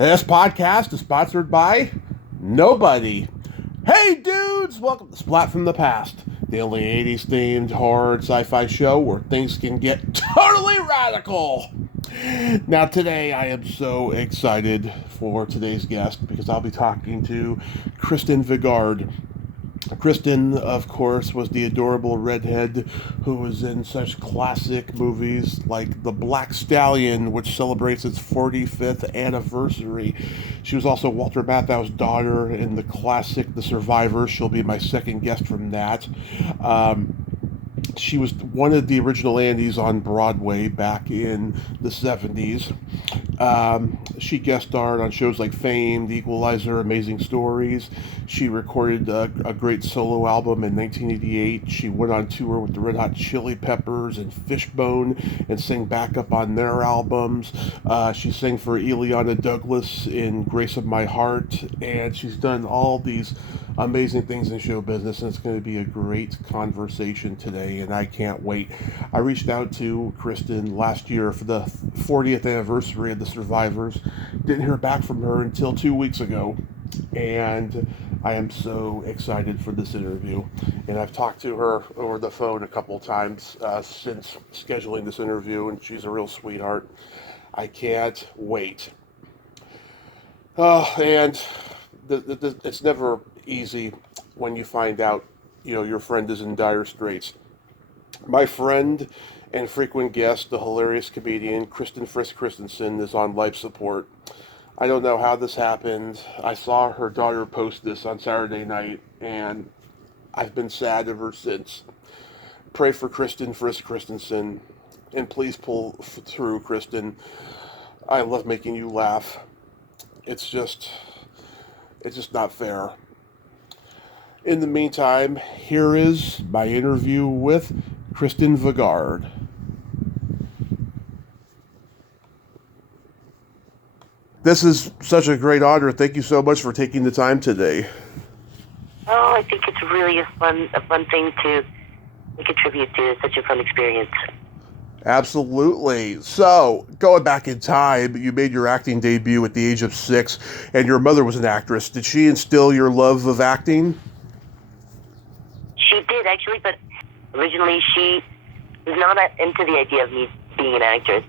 This podcast is sponsored by nobody. Hey dudes, welcome to Splat from the Past, the only 80s themed horror and sci-fi show where things can get totally radical. Now today I am so excited for today's guest because I'll be talking to Kristen Vigard. Kristen, of course, was the adorable redhead who was in such classic movies like The Black Stallion, which celebrates its 45th anniversary. She was also Walter Matthau's daughter in the classic The Survivor. She'll be my second guest from that. She was one of the original Andes on Broadway back in the 70s. She guest starred on shows like Fame, The Equalizer, Amazing Stories. She recorded a great solo album in 1988. She went on tour with the Red Hot Chili Peppers and Fishbone and sang backup on their albums. She sang for Ileana Douglas in Grace of My Heart, and she's done all these amazing things in show business, and it's going to be a great conversation today, and I can't wait. I reached out to Kristen last year for the 40th anniversary of The Survivors. Didn't hear back from her until 2 weeks ago, and I am so excited for this interview. And I've talked to her over the phone a couple times since scheduling this interview, and she's a real sweetheart. I can't wait. And it's never easy when you find out, your friend is in dire straits. My friend and frequent guest, the hilarious comedian Kristen Christensen, is on life support. I don't know how this happened. I saw her daughter post this on Saturday night, and I've been sad ever since. Pray for Kristen Christensen, and please pull through, Kristen. I love making you laugh. It's just not fair. In the meantime, here is my interview with Kristen Vigard. This is such a great honor. Thank you so much for taking the time today. Oh, I think it's really a fun thing to contribute to. Such a fun experience. Absolutely. So, going back in time, you made your acting debut at the age of 6, and your mother was an actress. Did she instill your love of acting? She did, actually, but originally she was not into the idea of me being an actress,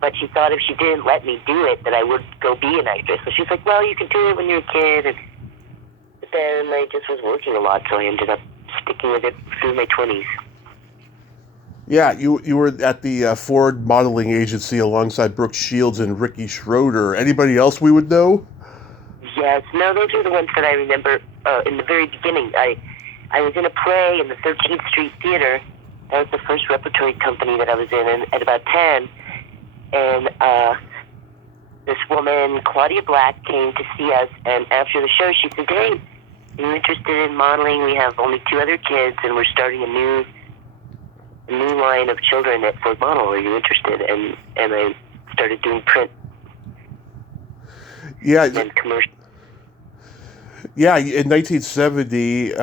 but she thought if she didn't let me do it, that I would go be an actress. So she's like, well, you can do it when you're a kid. But then I just was working a lot, so I ended up sticking with it through my 20s. Yeah, you were at the Ford Modeling Agency alongside Brooke Shields and Ricky Schroeder. Anybody else we would know? Yes, no, those are the ones that I remember in the very beginning. I was in a play in the 13th Street Theater. That was the first repertory company that I was in at about 10. And this woman, Claudia Black, came to see us. And after the show, she said, hey, are you interested in modeling? We have only 2 other kids, and we're starting a new line of children at Ford Model. Are you interested? And I started doing print. Yeah. And commercial. Yeah, in 1970,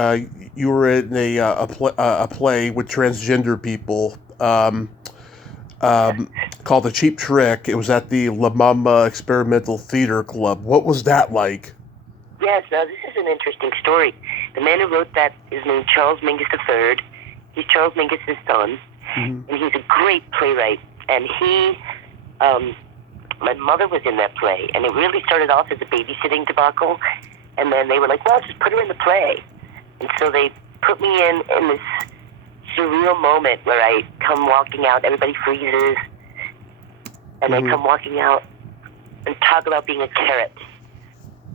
you were in a play with transgender people called The Cheap Trick. It was at the La Mama Experimental Theater Club. What was that like? Yes, now this is an interesting story. The man who wrote that is named Charles Mingus III. He's Charles Mingus' son, and he's a great playwright. And my mother was in that play, and it really started off as a babysitting debacle. And then they were like, well, just put her in the play. And so they put me in this surreal moment where I come walking out, everybody freezes, and I come walking out and talk about being a carrot,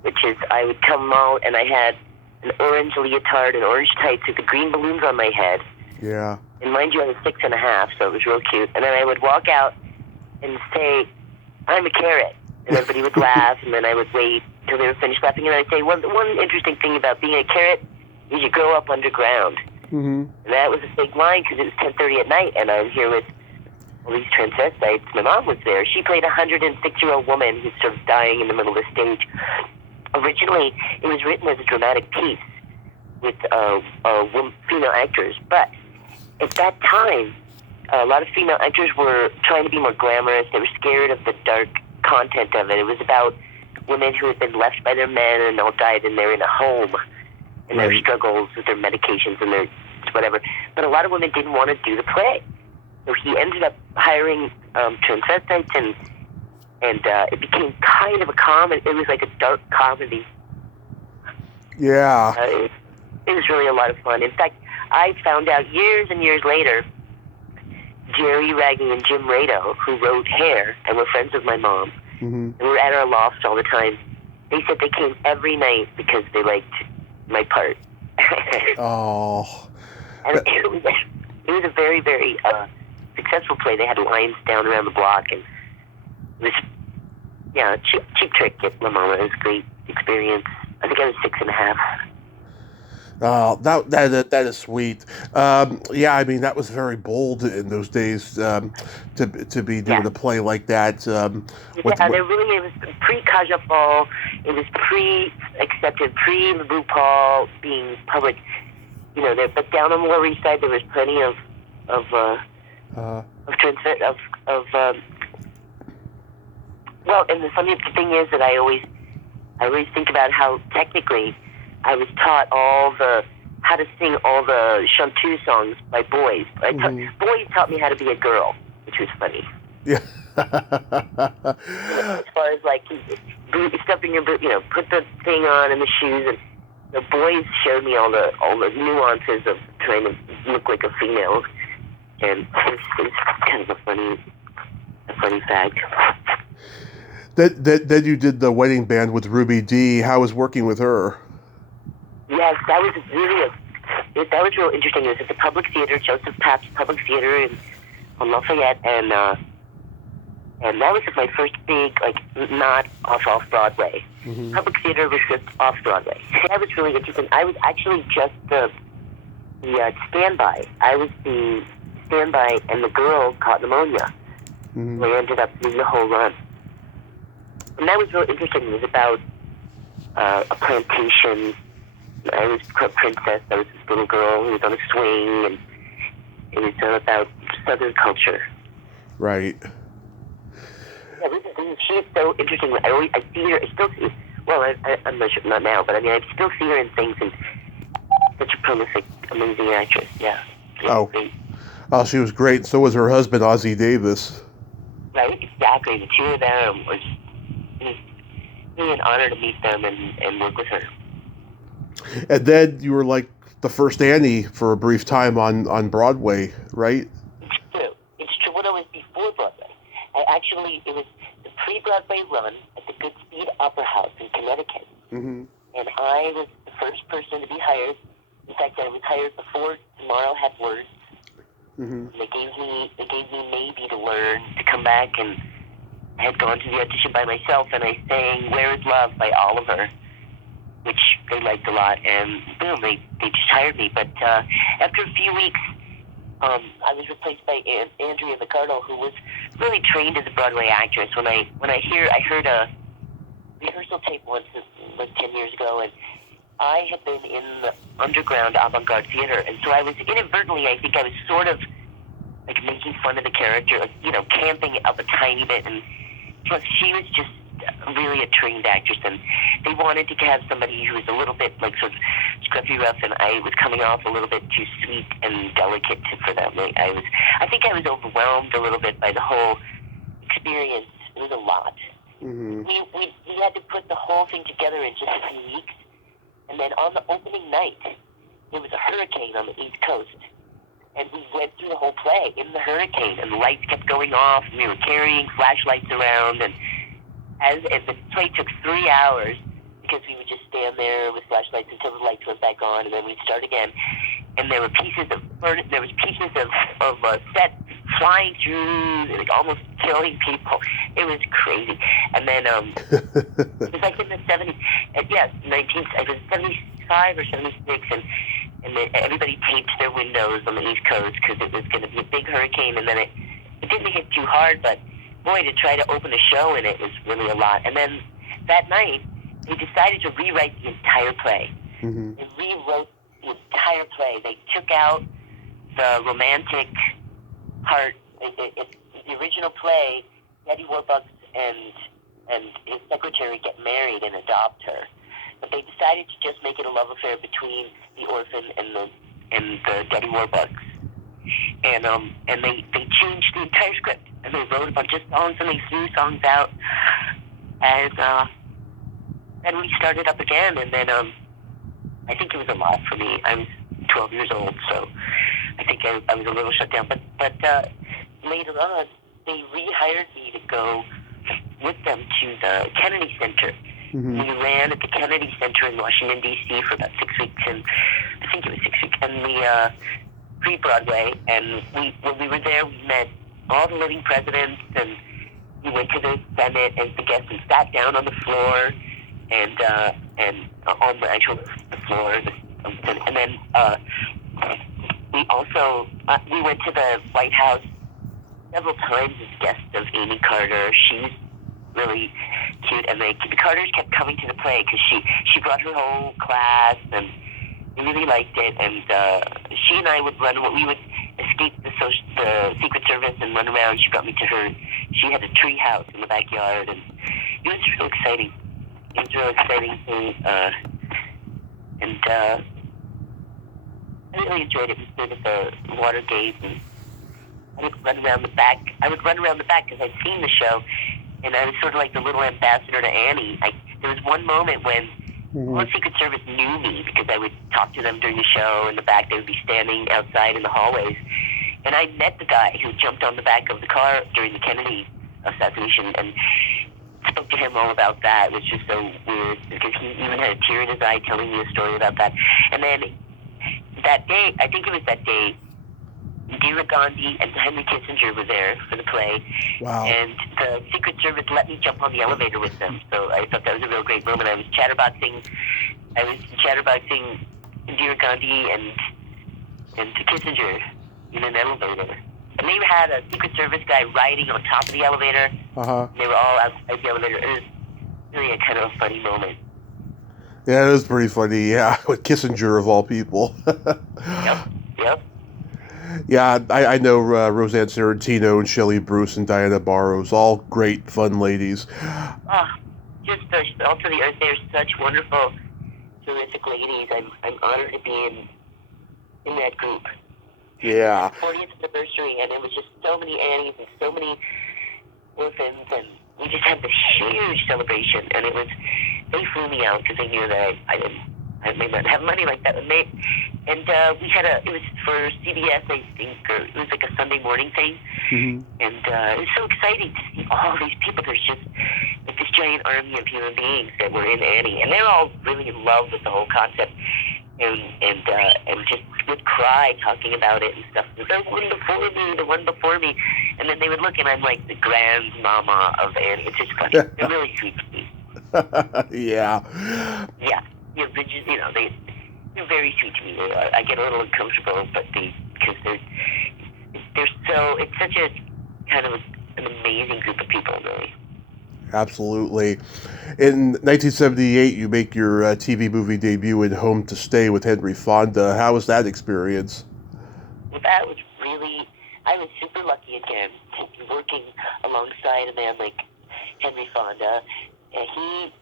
which is I would come out and I had an orange leotard and orange tights with the green balloons on my head. Yeah. And mind you, I was 6.5, so it was real cute. And then I would walk out and say, I'm a carrot. And everybody would laugh, and then I would wait until they were finished laughing. And I'd say, one interesting thing about being a carrot is you grow up underground. And that was a big line because it was 10:30 at night, and I'm here with all these transvestites. My mom was there. She played a 106-year-old woman who's sort of dying in the middle of the stage. Originally, it was written as a dramatic piece with female actors, but at that time, a lot of female actors were trying to be more glamorous. They were scared of the dark content of it. It was about women who had been left by their men and all died, and they're in a home, and their struggles with their medications and their whatever. But a lot of women didn't want to do the play, so he ended up hiring transvestites, and it became kind of a comedy. It was like a dark comedy. Yeah. It was really a lot of fun. In fact, I found out years and years later, Jerry Ragging and Jim Rado, who wrote Hair and were friends with my mom, and were at our loft all the time, they said they came every night because they liked my part. Oh. And it was a very, very successful play. They had lines down around the block, and it was, Cheap Trick at La Mama. It was a great experience. I think I was 6.5. Oh, that is sweet. I mean, that was very bold in those days to be doing a play like that. There really, it was pre-Kaja Fall. It was pre-accepted, pre-RuPaul being public. There, but down on the Lower East Side, there was plenty of well, and the funny thing is that I always think about how technically I was taught how to sing all the chanteuse songs by boys. Boys taught me how to be a girl, which was funny. Yeah. As far as like stuffing your boot, put the thing on and the shoes, and the boys showed me all the nuances of trying to look like a female, and it's kind of a funny fact. Then you did the wedding band with Ruby Dee. How was working with her? Yes, that was real interesting. It was at the Public Theater, Joseph Papp's Public Theater on Lafayette, and that was my first big, not off Broadway. Public Theater was just off Broadway. That was really interesting. I was actually just the standby. I was the standby, and the girl caught pneumonia. We ended up doing the whole run. And that was really interesting. It was about a plantation. I was a princess. I was this little girl who was on a swing, and it was about Southern culture. Right. Yeah, she is so interesting. I see her. I still see. Well, I'm not sure, not now, but I mean, I still see her in things, and such a prolific, amazing actress. Yeah. Great. Oh, she was great. So was her husband, Ossie Davis. Right. Exactly. The two of them was. It was an honor to meet them and work with her. And then you were like the first Annie for a brief time on Broadway, right? It's true. Well, it was before Broadway. It was the pre-Broadway run at the Goodspeed Opera House in Connecticut. And I was the first person to be hired. In fact, I was hired before Tomorrow had words. They gave me maybe to learn to come back, and I had gone to the audition by myself, and I sang Where Is Love by Oliver, which they liked a lot, and boom, they just hired me. But after a few weeks, I was replaced by Andrea Vicardo, who was really trained as a Broadway actress. When I heard a rehearsal tape once, like 10 years ago, and I had been in the underground avant-garde theater, and so I was inadvertently, I think I was sort of like making fun of the character, like, camping up a tiny bit, and plus she was just really a trained actress, and they wanted to have somebody who was a little bit like sort of scruffy rough, and I was coming off a little bit too sweet and delicate for them. I think I was overwhelmed a little bit by the whole experience. It was a lot. We had to put the whole thing together in just a few weeks, and then on the opening night, there was a hurricane on the East Coast, and we went through the whole play in the hurricane, and the lights kept going off, and we were carrying flashlights around, and the play took 3 hours because we would just stand there with flashlights until the lights went back on, and then we'd start again. And there were pieces of set flying through, like almost killing people. It was crazy. And then it was like in the 70s. Yes, I was 75 or 76, and then everybody taped their windows on the East Coast because it was going to be a big hurricane. And then it didn't hit too hard, but boy, to try to open a show in it was really a lot. And then that night, they decided to rewrite the entire play. They rewrote the entire play. They took out the romantic part. The original play, Betty Warbucks and and his secretary get married and adopt her. But they decided to just make it a love affair between the orphan and the Daddy Warbucks. And they changed the entire script, and they wrote a bunch of songs, and they threw songs out. And then we started up again, and then I think it was a lot for me. I was 12 years old, so I think I was a little shut down. But later on, they rehired me to go with them to the Kennedy Center. Mm-hmm. We ran at the Kennedy Center in Washington, D.C. for about 6 weeks, and I think it was 6 weeks, and the pre-Broadway, and when we were there, we met all the living presidents, and we went to the Senate as the guests and sat down on the floor, and on the actual floor, and then we also we went to the White House several times as guests of Amy Carter. She's really cute, and the Carters kept coming to the play because she brought her whole class, and we really liked it. And she and I would we would escape the Secret Service and run around. She brought me to her. She had a tree house in the backyard, and it was real exciting. It was real exciting thing, and I really enjoyed it. We stayed at the Watergate, and I would run around the back. Because I'd seen the show, and I was sort of like the little ambassador to Annie. There was one moment when the Secret Service knew me because I would talk to them during the show in the back. They would be standing outside in the hallways. And I met the guy who jumped on the back of the car during the Kennedy assassination and spoke to him all about that, which is so weird because he even had a tear in his eye telling me a story about that. And then that day, I think it was that day, Indira Gandhi and Henry Kissinger were there for the play. Wow. And the Secret Service let me jump on the elevator with them. So I thought that was a real great moment. I was chatterboxing Indira Gandhi and Kissinger in an elevator. And they had a Secret Service guy riding on top of the elevator. Uh-huh. They were all outside the elevator. It was really a kind of a funny moment. Yeah, it was pretty funny, yeah, with Kissinger of all people. Yep. Yeah, I know Roseanne Sarantino and Shelley Bruce and Diana Barros, all great, fun ladies. Oh, just also they're such wonderful, terrific ladies. I'm honored to be in that group. Yeah. 40th anniversary, and it was just so many Annies and so many orphans, and we just had this huge celebration, and they flew me out because they knew that I may not have money like that. And we had it was for CBS, I think, or it was like a Sunday morning thing. Mm-hmm. And it was so exciting to see all these people. There's just like this giant army of human beings that were in Annie, and they're all really in love with the whole concept, and just would cry talking about it and stuff. The one before me, and then they would look, and I'm like the grandmama of Annie. It's just funny. They're really sweet to me. Yeah. Yeah. They're very sweet to me. They are. I get a little uncomfortable, but because they're so. It's such a kind of an amazing group of people, really. Absolutely. In 1978, you make your TV movie debut in Home to Stay with Henry Fonda. How was that experience? Well, that was really. I was super lucky again to be working alongside a man like Henry Fonda. And he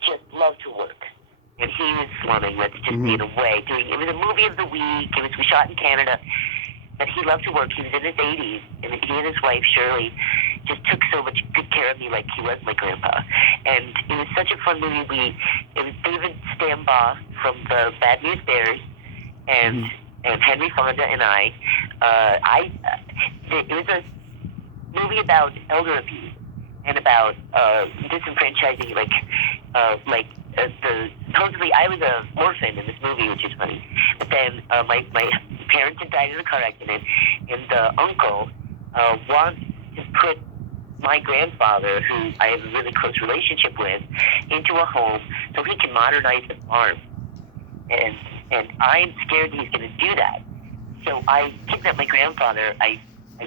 just loved to work. And he was slumming, let's just say it away. It was a movie of the week. We shot in Canada. But he loved to work. He was in his 80s. And he and his wife, Shirley, just took so much good care of me like he was my grandpa. And it was such a fun movie. It was David Stambaugh from the Bad News Bears and Henry Fonda and I. It was a movie about elder abuse and about disenfranchising, supposedly I was an orphan in this movie, which is funny. But then my parents had died in a car accident, and the uncle wants to put my grandfather, who I have a really close relationship with, into a home so he can modernize the farm. And I'm scared he's going to do that. So I kidnapped my grandfather. I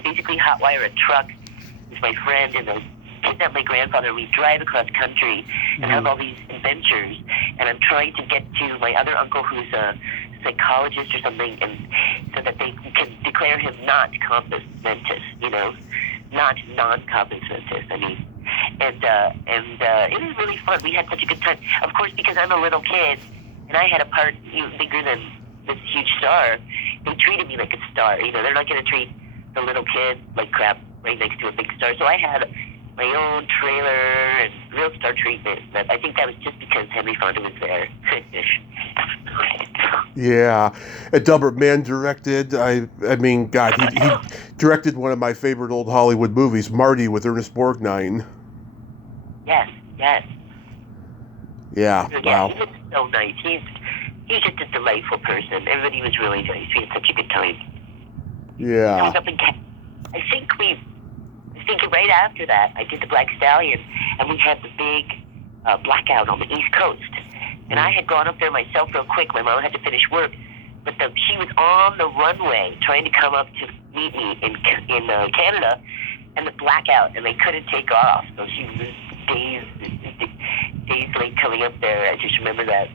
basically hotwire a truck with my friend, and I kidnap my grandfather. We drive across country and have all these adventures, and I'm trying to get to my other uncle, who's a psychologist or something, and so that they can declare him not compos mentis, not non-compos mentis. and it was really fun. We had such a good time. Of course, because I'm a little kid, and I had a part bigger than this huge star, they treated me like a star. They're not going to treat the little kid like crap right next to a big star. So I had my own trailer and real star treatment. But I think that was just because Henry Fonda was there. Yeah, and Delbert Mann directed. I mean, God, he directed one of my favorite old Hollywood movies, Marty, with Ernest Borgnine. Yes. Yeah, wow. He was so nice. He's just a delightful person. Everybody was really nice. We had such a good time. Yeah. I was up in I think right after that, I did the Black Stallion, and we had the big blackout on the East Coast. And I had gone up there myself real quick. My mom had to finish work, but she was on the runway trying to come up to meet me in Canada, and the blackout, and they couldn't take off. So she was days late coming up there. I just remember that.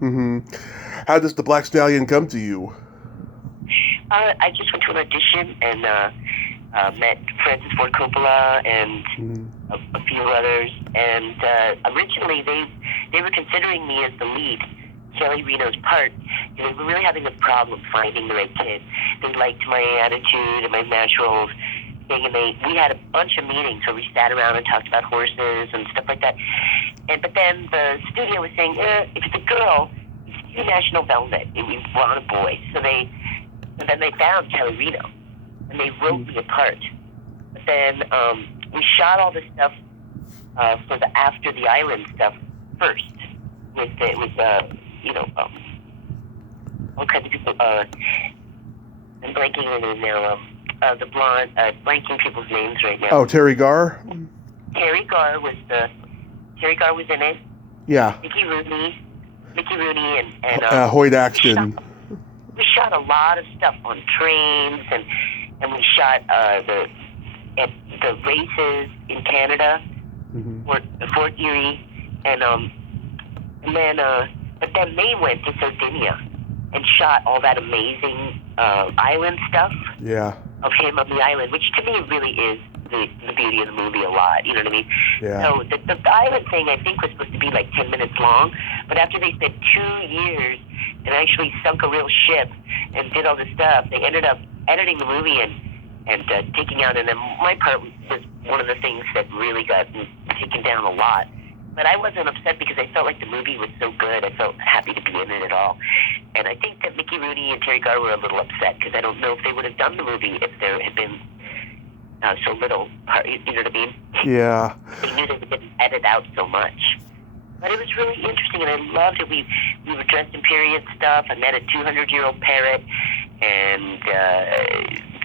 Mm-hmm. How does the Black Stallion come to you? I just went to an audition and met Francis Ford Coppola and a few others. And originally they were considering me as the lead, Kelly Reno's part. They were really having a problem finding the right kid. They liked my attitude and my natural thing, and we had a bunch of meetings where we sat around and talked about horses and stuff like that. But then the studio was saying, if it's a girl, it's too national velvet, and we want a boy. So then they found Kelly Reno, and they wrote me a part. But then we shot all the stuff for the After the Island stuff first, with all kinds of people. I'm blanking on it now. The blonde, blanking people's names right now. Oh, Terry Garr? Terry Garr was in it. Yeah. Mickey Rooney and Hoyt Axton. We shot a lot of stuff on trains, and we shot at the races in Canada, Fort Erie, and then but then they went to Sardinia and shot all that amazing island stuff. Yeah. Of him on the island, which to me really is the beauty of the movie a lot. You know what I mean? Yeah. So the island thing I think was supposed to be like 10 minutes long, but after they spent 2 years and actually sunk a real ship and did all this stuff, they ended up editing the movie and taking out. And then my part was one of the things that really got taken down a lot. But I wasn't upset because I felt like the movie was so good. I felt happy to be in it at all. And I think that Mickey Rooney and Terry Garr were a little upset because I don't know if they would have done the movie if there had been so little part. You know what I mean? Yeah. They knew they didn't edit out so much. But it was really interesting, and I loved it. We were dressed in period stuff. I met a 200-year-old parrot, and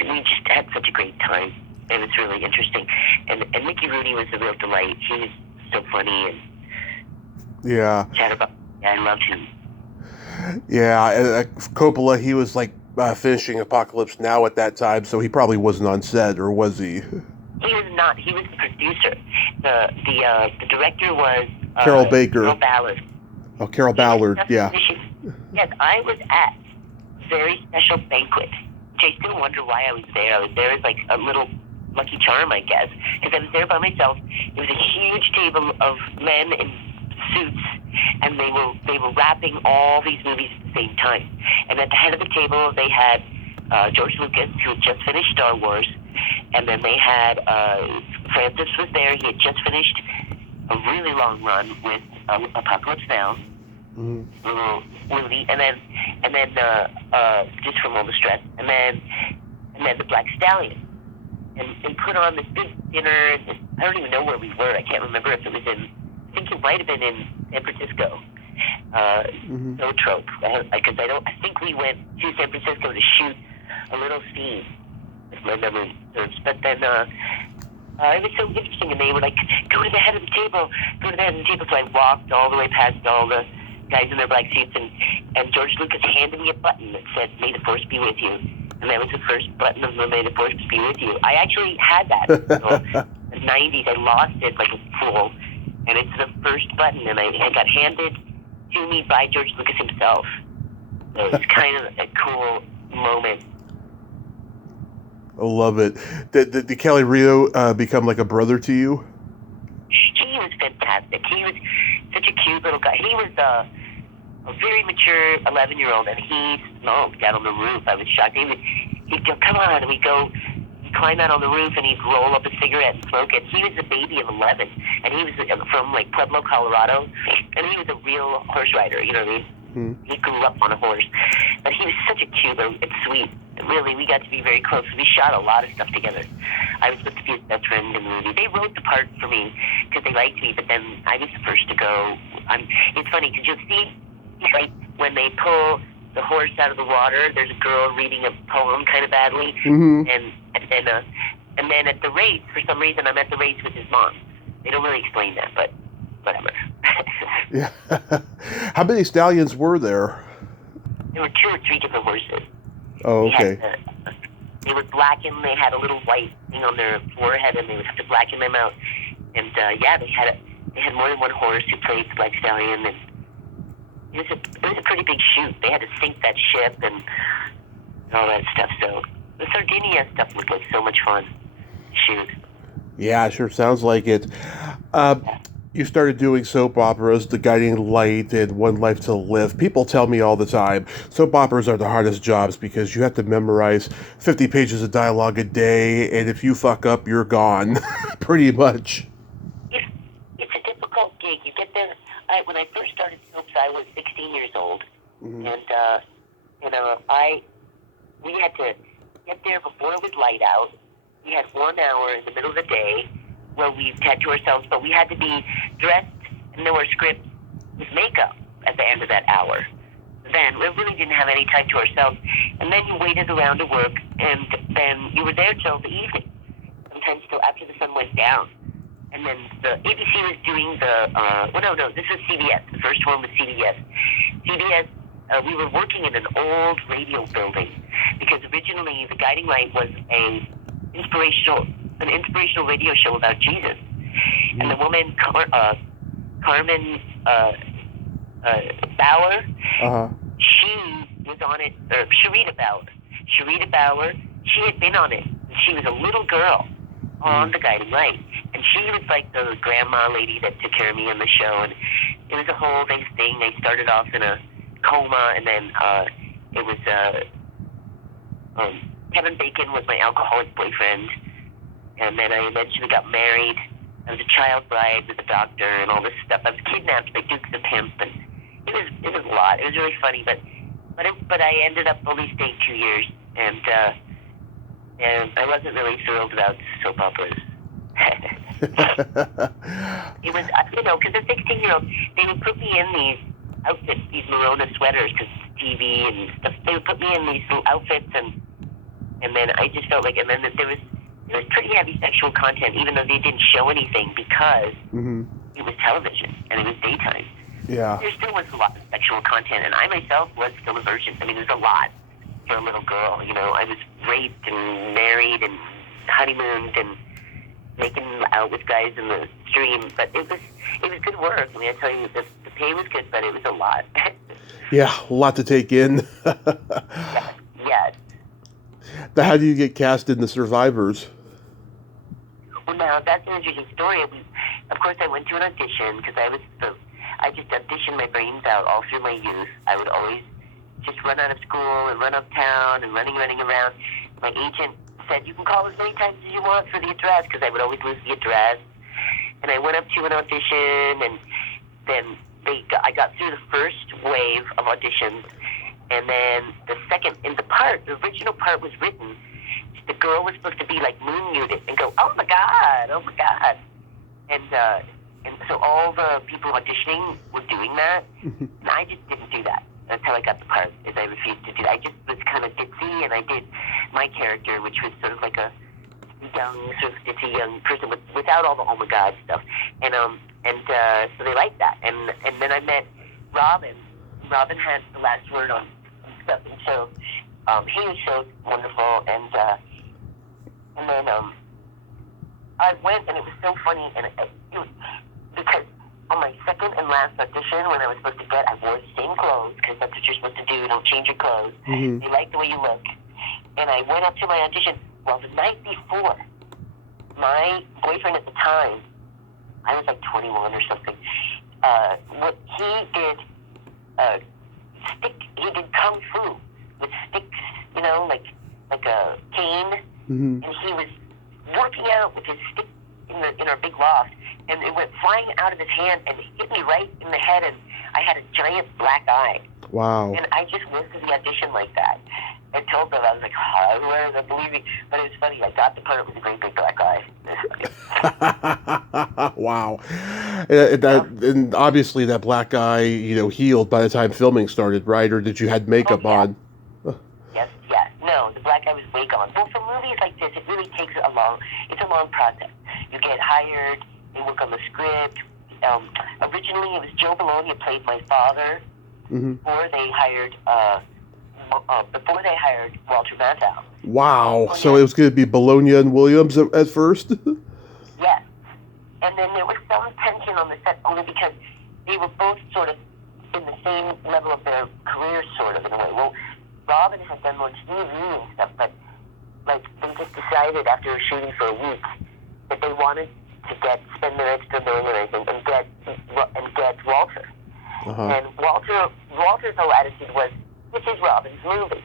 we just had such a great time. It was really interesting. And Mickey Rooney was a real delight. He was so funny and I loved him. Yeah, Coppola, he was like finishing Apocalypse Now at that time, so he probably wasn't on set, or was he? He was not. He was the producer. The director was Carol Baker. Carol Ballard. Oh, Carol Ballard. Yeah. Yes, I was at a very special banquet, which I still wonder why I was there. I was there as like a little lucky charm, I guess, because I was there by myself. It was a huge table of men in suits, and they were wrapping all these movies at the same time. And at the head of the table, they had George Lucas, who had just finished Star Wars, and then they had Francis was there. He had just finished a really long run with Apocalypse Now, little movie, and then just from all the stress, and then the Black Stallion. And put on this big dinner. And I don't even know where we were. I can't remember if it was I think it might have been in San Francisco. No trope. Because I think we went to San Francisco to shoot a little scene, if my memory serves. But then it was so interesting, and they were like, go to the head of the table. So I walked all the way past all the guys in their black suits, and George Lucas handed me a button that said, "May the Force be with you." And that was the first button of the May the Force be with you. I actually had that until the 90s. I lost it like a fool. And it's the first button, and I got handed to me by George Lucas himself. So it's kind of a cool moment. I love it. Did Kelly Rio become like a brother to you? He was fantastic. He was such a cute little guy. He was a very mature 11-year-old, and he smoked out on the roof. I was shocked. He'd go, come on, and we'd go, he'd climb out on the roof, and he'd roll up a cigarette and smoke it. He was a baby of 11, and he was from, like, Pueblo, Colorado, and he was a real horse rider, you know what I mean? He grew up on a horse. But he was such a cute and sweet. Really, we got to be very close. We shot a lot of stuff together. I was supposed to be his best friend in the movie. They wrote the part for me because they liked me, but then I was the first to go. It's funny because you'll see, right, when they pull the horse out of the water, there's a girl reading a poem kind of badly. Mm-hmm. And then at the race, for some reason, I'm at the race with his mom. They don't really explain that, but whatever. Yeah. How many stallions were there? There were 2 or 3 different horses. Oh, okay. They would blacken. They had a little white thing on their forehead, and they would have to blacken them out. And yeah, they had more than one horse who played the Black Stallion, and it was a pretty big shoot. They had to sink that ship and all that stuff. So the Sardinia stuff looked like so much fun to shoot. Yeah, sure sounds like it. You started doing soap operas, The Guiding Light and One Life to Live. People tell me all the time, soap operas are the hardest jobs because you have to memorize 50 pages of dialogue a day, and if you fuck up, you're gone, pretty much. It's a difficult gig. You get there. When I first started soaps, I was 16 years old, Mm-hmm. and we had to get there before it was light out. We had 1 hour in the middle of the day where we had to ourselves, but we had to be dressed and know our script with makeup at the end of that hour. Then we really didn't have any time to ourselves, and then you waited around to work, and then you were there till the evening, sometimes till after the sun went down. And then the ABC was doing this was CBS. The first one was CBS. CBS, we were working in an old radio building because originally The Guiding Light was an inspirational radio show about Jesus. And the woman, Carmen Bauer, she was on it, or Sharita Bauer, she had been on it. She was a little girl on The Guiding Light. And she was like the grandma lady that took care of me on the show. And it was a whole nice thing. They started off in a coma, and then it was Kevin Bacon was my alcoholic boyfriend. And then I eventually got married. I was a child bride with a doctor and all this stuff. I was kidnapped by Dukes of Pimp, and it was a lot. It was really funny, but I ended up only staying 2 years, and I wasn't really thrilled about soap operas. It was, because the 16-year-old, they would put me in these outfits, these Morona sweaters, because TV and stuff. They would put me in these little outfits, and then I just felt like, and then there was pretty heavy sexual content, even though they didn't show anything because it was television and it was daytime. Yeah. There still was a lot of sexual content, and I myself was still a virgin. I mean, there's a lot for a little girl. I was raped and married and honeymooned and making out with guys in the stream, but it was good work. I mean, I tell you, the pay was good, but it was a lot. Yeah, a lot to take in. Yes. Now, how do you get cast in The Survivors? Well, now, that's an interesting story. Of course, I went to an audition because I just auditioned my brains out all through my youth. I would always just run out of school and run uptown and running around. My agent said, you can call as many times as you want for the address, because I would always lose the address. And I went up to an audition, and then I got through the first wave of auditions. And then the original part was written. The girl was supposed to be like moon muted and go, oh my God. And so all the people auditioning were doing that, and I just didn't do that. That's how I got the part, is I refused to do that. I just was kind of ditzy, and I did my character, which was sort of like a ditzy young person without all the oh my God stuff. And so they liked that. And then I met Robin. Robin had the last word on stuff, and so he was so wonderful. And then I went, and it was so funny, and it was because on my second and last audition, when I was supposed to get, I wore the same clothes, because that's what you're supposed to do. Don't change your clothes. They like the way you look. And I went up to my audition Well, the night before, my boyfriend at the time, I was like 21 or something, what he did, he did kung fu with sticks, like a cane, Mm-hmm. and he was working out with his stick in our big loft, and it went flying out of his hand and hit me right in the head, and I had a giant black eye. Wow. And I just went to the audition like that. I told them, I was like, how do I believe me? But it was funny, I got the part with a great big black eye. Wow. And obviously that black eye, healed by the time filming started, right? Or did you had makeup on? Yes. No, the black eye was way gone. Well, for movies like this, it really takes a long process. You get hired, they work on the script. Originally, it was Joe Bologna who played my father. Mm-hmm. Before they hired Walter Matthau. Wow. Oh, So yeah. it was going to be Bologna and Williams at first? Yes. And then there was some tension on the set only because they were both sort of in the same level of their careers, sort of, in a way. Well, Robin had done more TV and stuff, but they just decided after shooting for a week that they wanted to spend their extra million or anything and get Walter. Uh-huh. And Walter's whole attitude was, this is Robin's movie.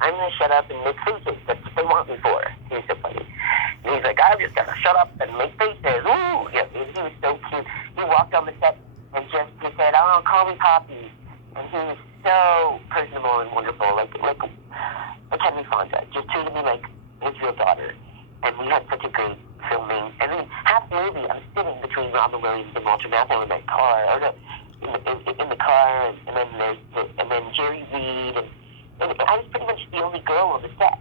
I'm going to shut up and make faces. That's what they want me for. He was so funny. And he's like, I'm just going to shut up and make faces. Ooh! Yeah, he was so cute. He walked on the set and just said, oh, call me Poppy. And he was so personable and wonderful, like Henry Fonda. Just treated me like his real daughter. And we had such a great filming. And then half the movie, I'm sitting between Robin Williams and Walter Matthau in that car, in the car, and then Jerry Reed, and I was pretty much the only girl on the set.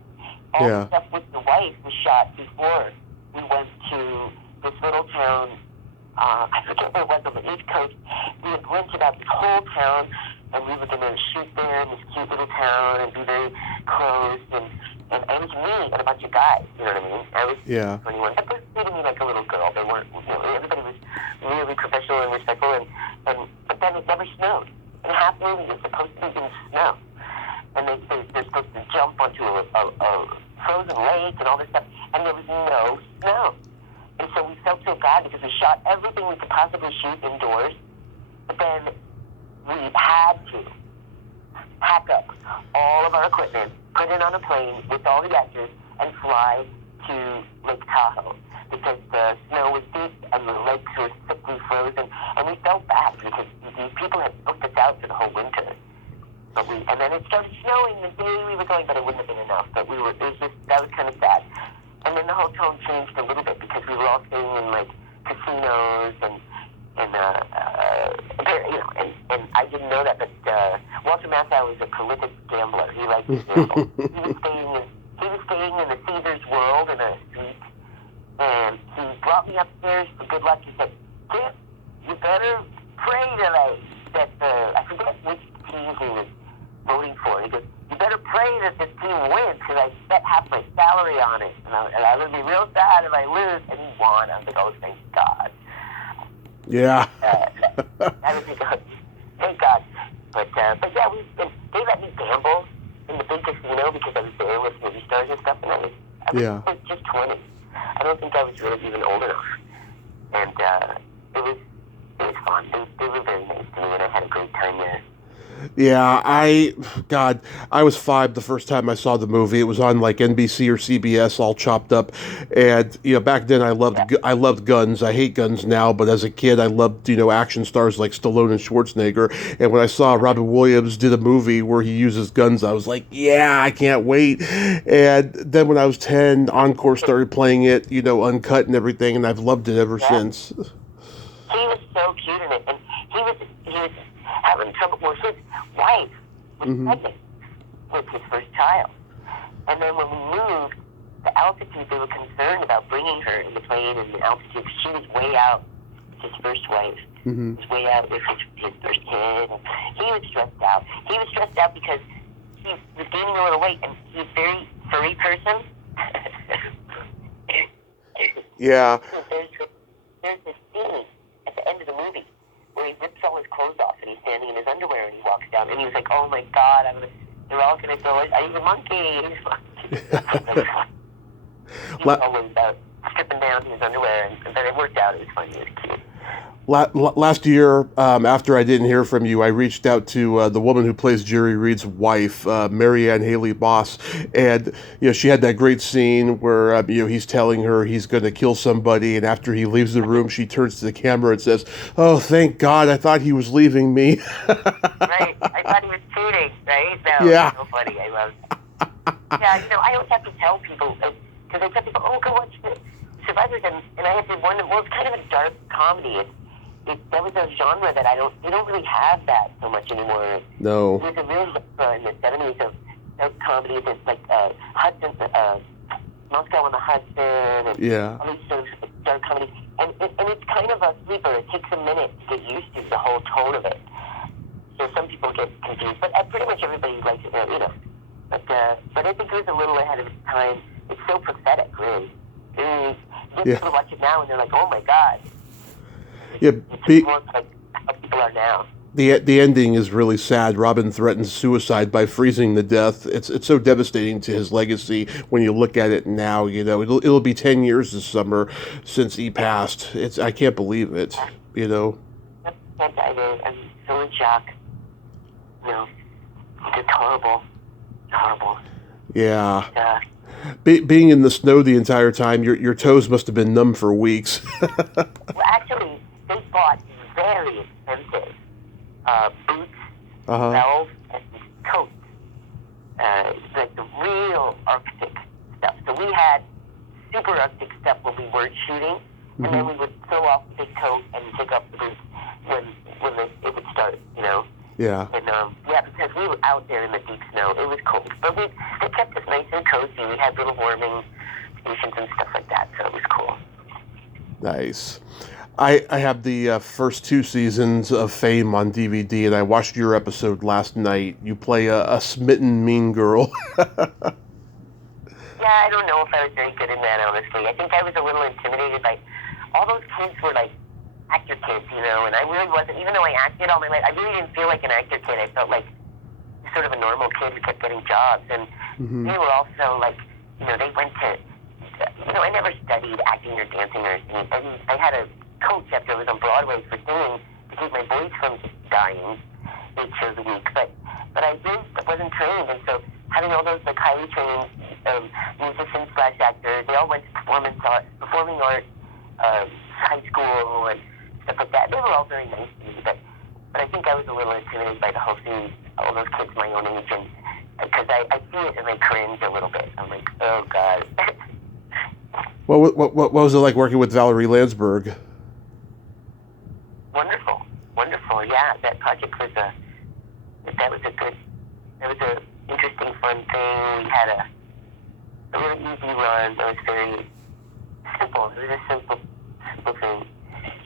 All the stuff with the wife was shot before we went to this little town. I forget where it was on the East Coast. We had rented out this whole town, and we were going to shoot there in this cute little town and be very close. And it was me and a bunch of guys. You know what I mean? I was 21. But they were treating me like a little girl. They weren't. Everybody was really professional and respectful. But then it never snowed. And half the movie is supposed to be in snow. And they're supposed to jump onto a frozen lake and all this stuff. And there was no snow. And so we felt so bad because we shot everything we could possibly shoot indoors. But then we had to pack up all of our equipment, put it on a plane with all the actors, and fly to Lake Tahoe. Because the snow was deep and the lakes were thickly frozen. And we felt bad because these people had booked us out for the whole winter. And then it started snowing the day we were going, but it wouldn't have been enough. But that was kind of sad. And then the whole tone changed a little bit because we were all staying in casinos and I didn't know that, but Walter Matthau was a prolific gambler. He liked to gamble. He was staying in the Caesars World in a suite, and he brought me upstairs for good luck. He said, "Kid, you better pray that I forget which team he was voting for." He goes, "You better pray that this team wins because I bet half my salary on it, and I would be real sad if I lose." And he won. I was like, "Oh, thank God." Yeah. I was like, thank God. But yeah, they let me gamble in the big casino because I was there with movie stars and stuff, and I was just 20. I don't think I was really even old enough. And it was fun. They were very nice to me, and I had a great time there. Yeah, I was 5 the first time I saw the movie. It was on NBC or CBS, all chopped up, and back then I loved guns. I hate guns now, but as a kid I loved action stars like Stallone and Schwarzenegger. And when I saw Robin Williams did a movie where he uses guns, I was like, yeah, I can't wait. And then when I was 10, Encore started playing it, uncut and everything, and I've loved it ever since. He was so cute in it, and he was having trouble with his wife was pregnant with his first child. And then when we moved, the altitude, they were concerned about bringing her in the plane and the altitude. She was way out, his first wife. Was way out with his first kid. And he was stressed out. He was stressed out because he was gaining a little weight, and he's a very furry person. Yeah. There's this scene at the end of the movie where he rips all his clothes off and he's standing in his underwear and he walks down and he was like, "Oh my God, they're all gonna go. I need a monkey." He was always stripping down his underwear, and then it worked out. It was funny. It was cute. Last year, after I didn't hear from you, I reached out to the woman who plays Jerry Reed's wife, Marianne Haley Boss, and she had that great scene where he's telling her he's going to kill somebody, and after he leaves the room, she turns to the camera and says, "Oh, thank God! I thought he was leaving me." Right, I thought he was cheating. Right? No, Yeah. It's so funny. I love it. Yeah, I always have to tell people because I tell people, "Oh, go watch the Survivors," and I have to warn them. Well, it's kind of a dark comedy. That was a genre that we don't really have that so much anymore. No. It was a real genre in the 70s of dark comedy that's like Hudson, Moscow on the Hudson, and Yeah. all these sort of dark comedies. And it's kind of a sleeper. It takes a minute to get used to the whole tone of it. So some people get confused, but pretty much everybody likes it, But I think it was a little ahead of its time. It's so prophetic, really. People watch it now and they're like, "Oh my God." Yeah, it's more like how people are now. The ending is really sad. Robin threatens suicide by freezing to death. It's so devastating to his legacy when you look at it now. It'll be 10 years this summer since he passed. I can't believe it. I'm so in shock. It's just horrible. It's horrible. Yeah. Being in the snow the entire time, your toes must have been numb for weeks. Well, actually, they bought very expensive boots, belts, and coats. Like the real Arctic stuff. So we had super Arctic stuff when we weren't shooting, and then we would throw off the big coat and take off the boots when it would start, Yeah. And because we were out there in the deep snow, it was cold. But they kept us nice and cozy. We had little warming stations and stuff like that, so it was cool. Nice. I have the first 2 seasons of Fame on DVD, and I watched your episode last night. You play a smitten mean girl. Yeah, I don't know if I was very good in that, honestly. I think I was a little intimidated by all those kids were like actor kids, and I really wasn't. Even though I acted all my life, I really didn't feel like an actor kid. I felt like sort of a normal kid who kept getting jobs, and they were also like, they went to, I never studied acting or dancing or anything. I had a coach after I was on Broadway for singing to keep my voice from dying 8 shows a week, but I wasn't trained, and so having all those like highly trained musicians / actors, they all went to performing art high school and stuff like that. They were all very nice to me, but I think I was a little intimidated by the whole thing, all those kids my own age, and because I see it and I cringe a little bit. I'm like, oh God. What was it like working with Valerie Landsberg? Wonderful. Yeah, that project was an interesting, fun thing. We had a really easy run. That was very simple. It was a simple thing.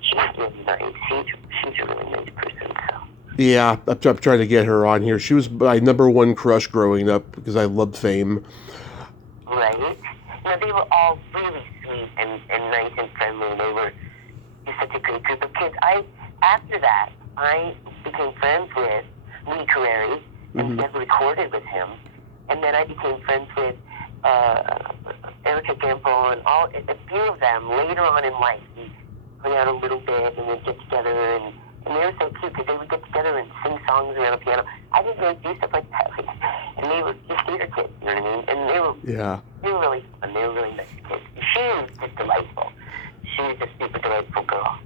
She's really nice. She's a really nice person. So. Yeah, I'm trying to get her on here. She was my number 1 crush growing up because I loved Fame. Right. They were all really sweet and nice and friendly. They were just such a great group of kids. After that, I became friends with Lee Carreri and recorded with him. And then I became friends with Erica Gamble and a few of them later on in life. We hung out a little bit and we'd get together and they were so cute because they would get together and sing songs around the piano. I didn't really do stuff like that. And they were just theater kids, you know what I mean? And they were really fun. They were really nice kids. She was just delightful. She was a super delightful girl.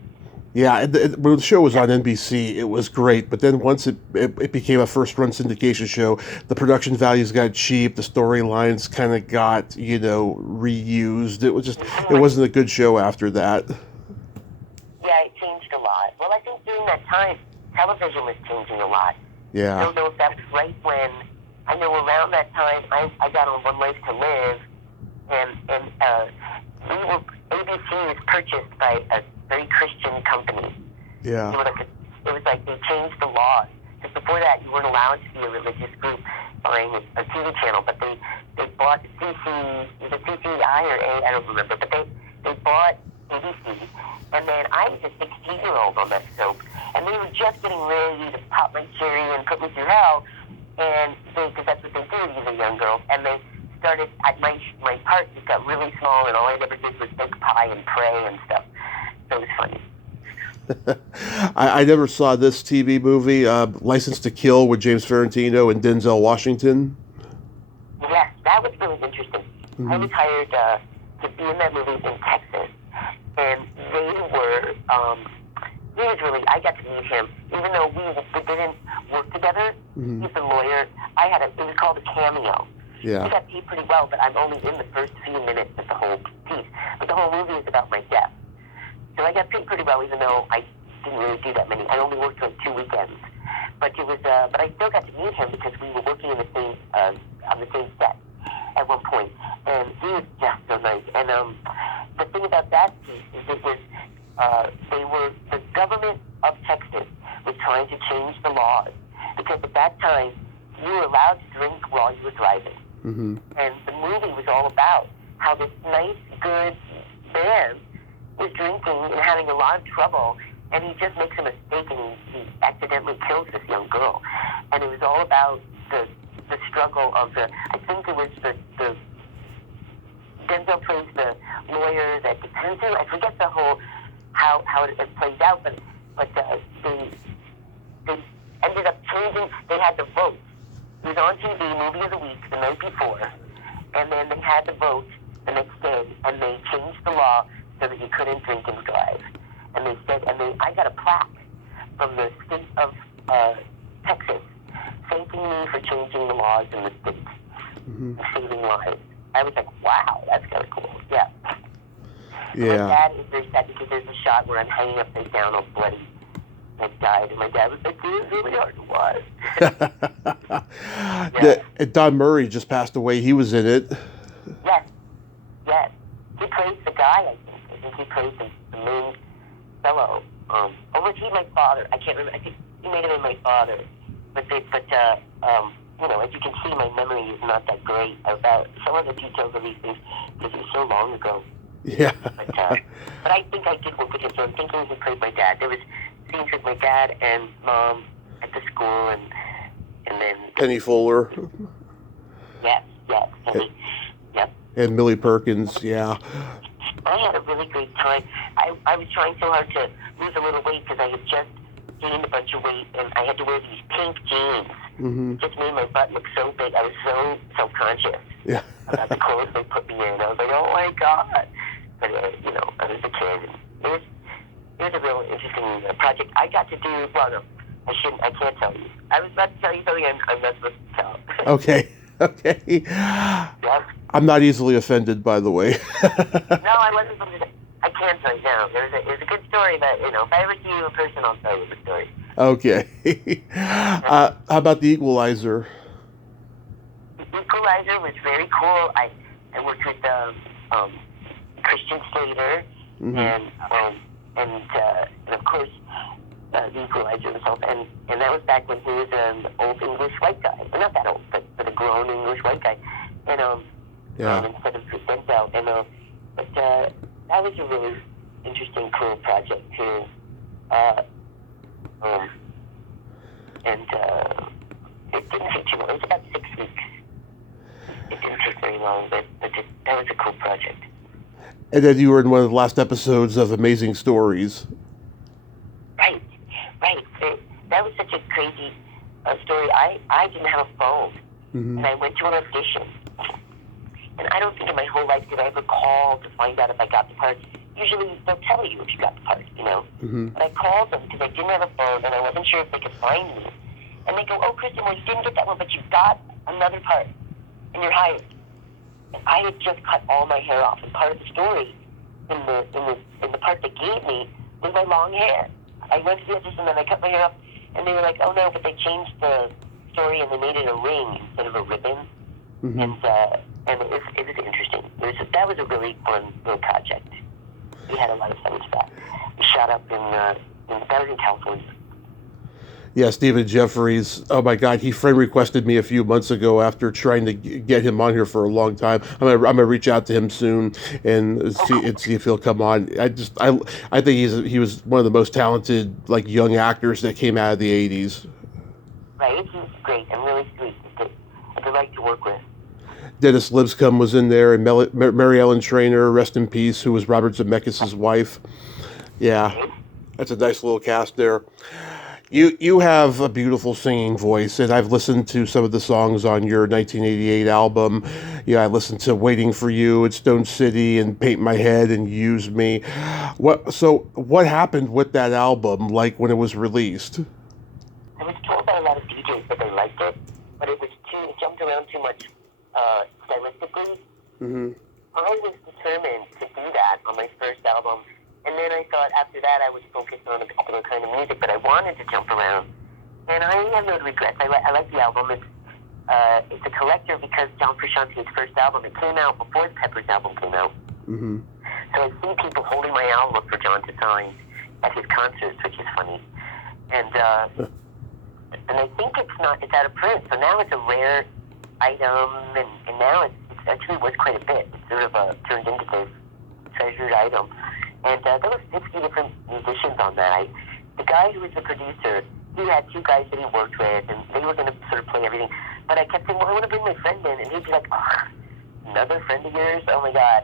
Yeah, when the show was on NBC, it was great. But then once it became a first-run syndication show, the production values got cheap. The storylines kind of got, reused. It wasn't a good show after that. Yeah, it changed a lot. Well, I think during that time, television was changing a lot. Yeah. I don't know if that was right when, I know around that time, I got on One Life to Live, and ABC was purchased by a very Christian company. Yeah. It was like they changed the laws. Because before that, you weren't allowed to be a religious group buying a TV channel, but they bought the CCI or A, I don't remember, but they bought ABC, and then I was a 16-year-old on that soap, and they were just getting ready to pop my cherry and put me through hell, and because that's what they do, these are young girls, and they started, my part just got really small, and all I ever did was bake pie and pray and stuff. So it was funny. I never saw this TV movie, License to Kill, with James Ferrantino and Denzel Washington. Yes, that was really interesting. I was hired to be in that movie in Texas, and I got to meet him, even though we didn't work together. He's a lawyer. It was called a cameo. Yeah. He got paid pretty well, but I'm only in the first few minutes of the whole piece. But the whole movie is about my death. So I got paid pretty well, even though I didn't really do that many. I only worked like 2 weekends. But it was, but I still got to meet him because we were working in the same, on the same set at one point. And he was just so nice. And the thing about that piece is the government of Texas was trying to change the laws, because at that time you were allowed to drink while you were driving. And the movie was all about how this nice, good man was drinking and having a lot of trouble, and he just makes a mistake and he accidentally kills this young girl. And it was all about the struggle of I think it was the Denzel plays the lawyer that defends him. I forget the whole how it plays out, but they ended up changing. They had the vote. It was on TV, movie of the week, the night before, and then they had the vote the next day, and they changed the law so that you couldn't drink and drive. And they said, I got a plaque from the state of Texas thanking me for changing the laws in the state and saving lives. I was like, wow, that's kind of cool. Yeah. Yeah. My dad is very sad because there's a shot where I'm hanging upside down all bloody and died, and my dad was like, "Dude, it's really hard to watch." Yeah. Don Murray just passed away. He was in it. Yes. He plays the guy, I think he plays the main fellow. Or was he my father? I can't remember. I think he may have been my father. But you know, as you can see, my memory is not that great about some of the details of these things because it was so long ago. Yeah. But I think I did work with him, so I'm thinking he played my dad. There was scenes with my dad and mom at the school, and then Penny Fuller. Yes, Penny. Yep. And Millie Perkins, yeah. I had a really great time. I was trying so hard to lose a little weight because I had just gained a bunch of weight, and I had to wear these pink jeans. It just made my butt look so big. I was so self-conscious about the clothes they put me in. I was like, oh my God. But, you know, I was a kid. And it was a real interesting project. I got to do, well, no, I can't tell you. I was about to tell you something I'm not supposed to tell. Okay. Yep. I'm not easily offended, by the way. No, I wasn't supposed to. I can't tell you now. It was a good story, but, you know, if I ever see you in person, I'll tell you the story. Okay. How about The Equalizer? The Equalizer was very cool. I worked with Christian Slater and of course The Equalizer himself, and that was back when he was an old English white guy. Well, not that old, but a grown English white guy. And instead of Denzel, but that was a really interesting, cool project too. It didn't take too long. It was about 6 weeks. It didn't take very long, but that was a cool project. And then you were in one of the last episodes of Amazing Stories. Right. That was such a crazy story. I didn't have a phone, and I went to an audition. And I don't think in my whole life did I ever call to find out if I got the part. Usually they'll tell you if you got the part, you know. But I called them because I didn't have a phone, and I wasn't sure if they could find me. And they go, "Oh, Kristen, well, you didn't get that one, but you got another part, and you're hired." And I had just cut all my hair off, and part of the story in the part they gave me was my long hair. I went to the audition, and I cut my hair off, and they were like, "Oh no, but they changed the story and they made it a ring instead of a ribbon." And it was interesting. That was a really fun little project. We had a lot of fun with that. We shot up that was in California. Yeah, Stephen Jeffries. Oh my God, he friend requested me a few months ago after trying to get him on here for a long time. I'm gonna reach out to him soon and see if he'll come on. I think he was one of the most talented young actors that came out of the '80s. Right, he's great and really sweet. A delight to work with. Dennis Lipscomb was in there, and Mary Ellen Trainor, rest in peace, who was Robert Zemeckis' wife. Yeah, that's a nice little cast there. You have a beautiful singing voice, and I've listened to some of the songs on your 1988 album. Yeah, I listened to "Waiting for You" and "Stone City" and "Paint My Head" and "Use Me." What happened with that album? Like when it was released? I was told by a lot of DJs that they liked it, but it jumped around too much stylistically. Mm-hmm. I was determined to do that on my first album, and then I thought after that I was focused on a particular kind of music, but I wanted to jump around, and I have no regrets. I like the album. It's a collector because John Frusciante's first album, it came out before the Peppers album came out. Mm-hmm. So I see people holding my album for John to sign at his concerts, which is funny. And I think it's out of print, so now it's a rare item, and now it's actually worth quite a bit. It's sort of turned into this treasured item. And there was 50 different musicians on that. The guy who was the producer, he had two guys that he worked with, and they were going to sort of play everything. But I kept saying, well, I want to bring my friend in, and he'd be like, oh, another friend of yours? Oh my God,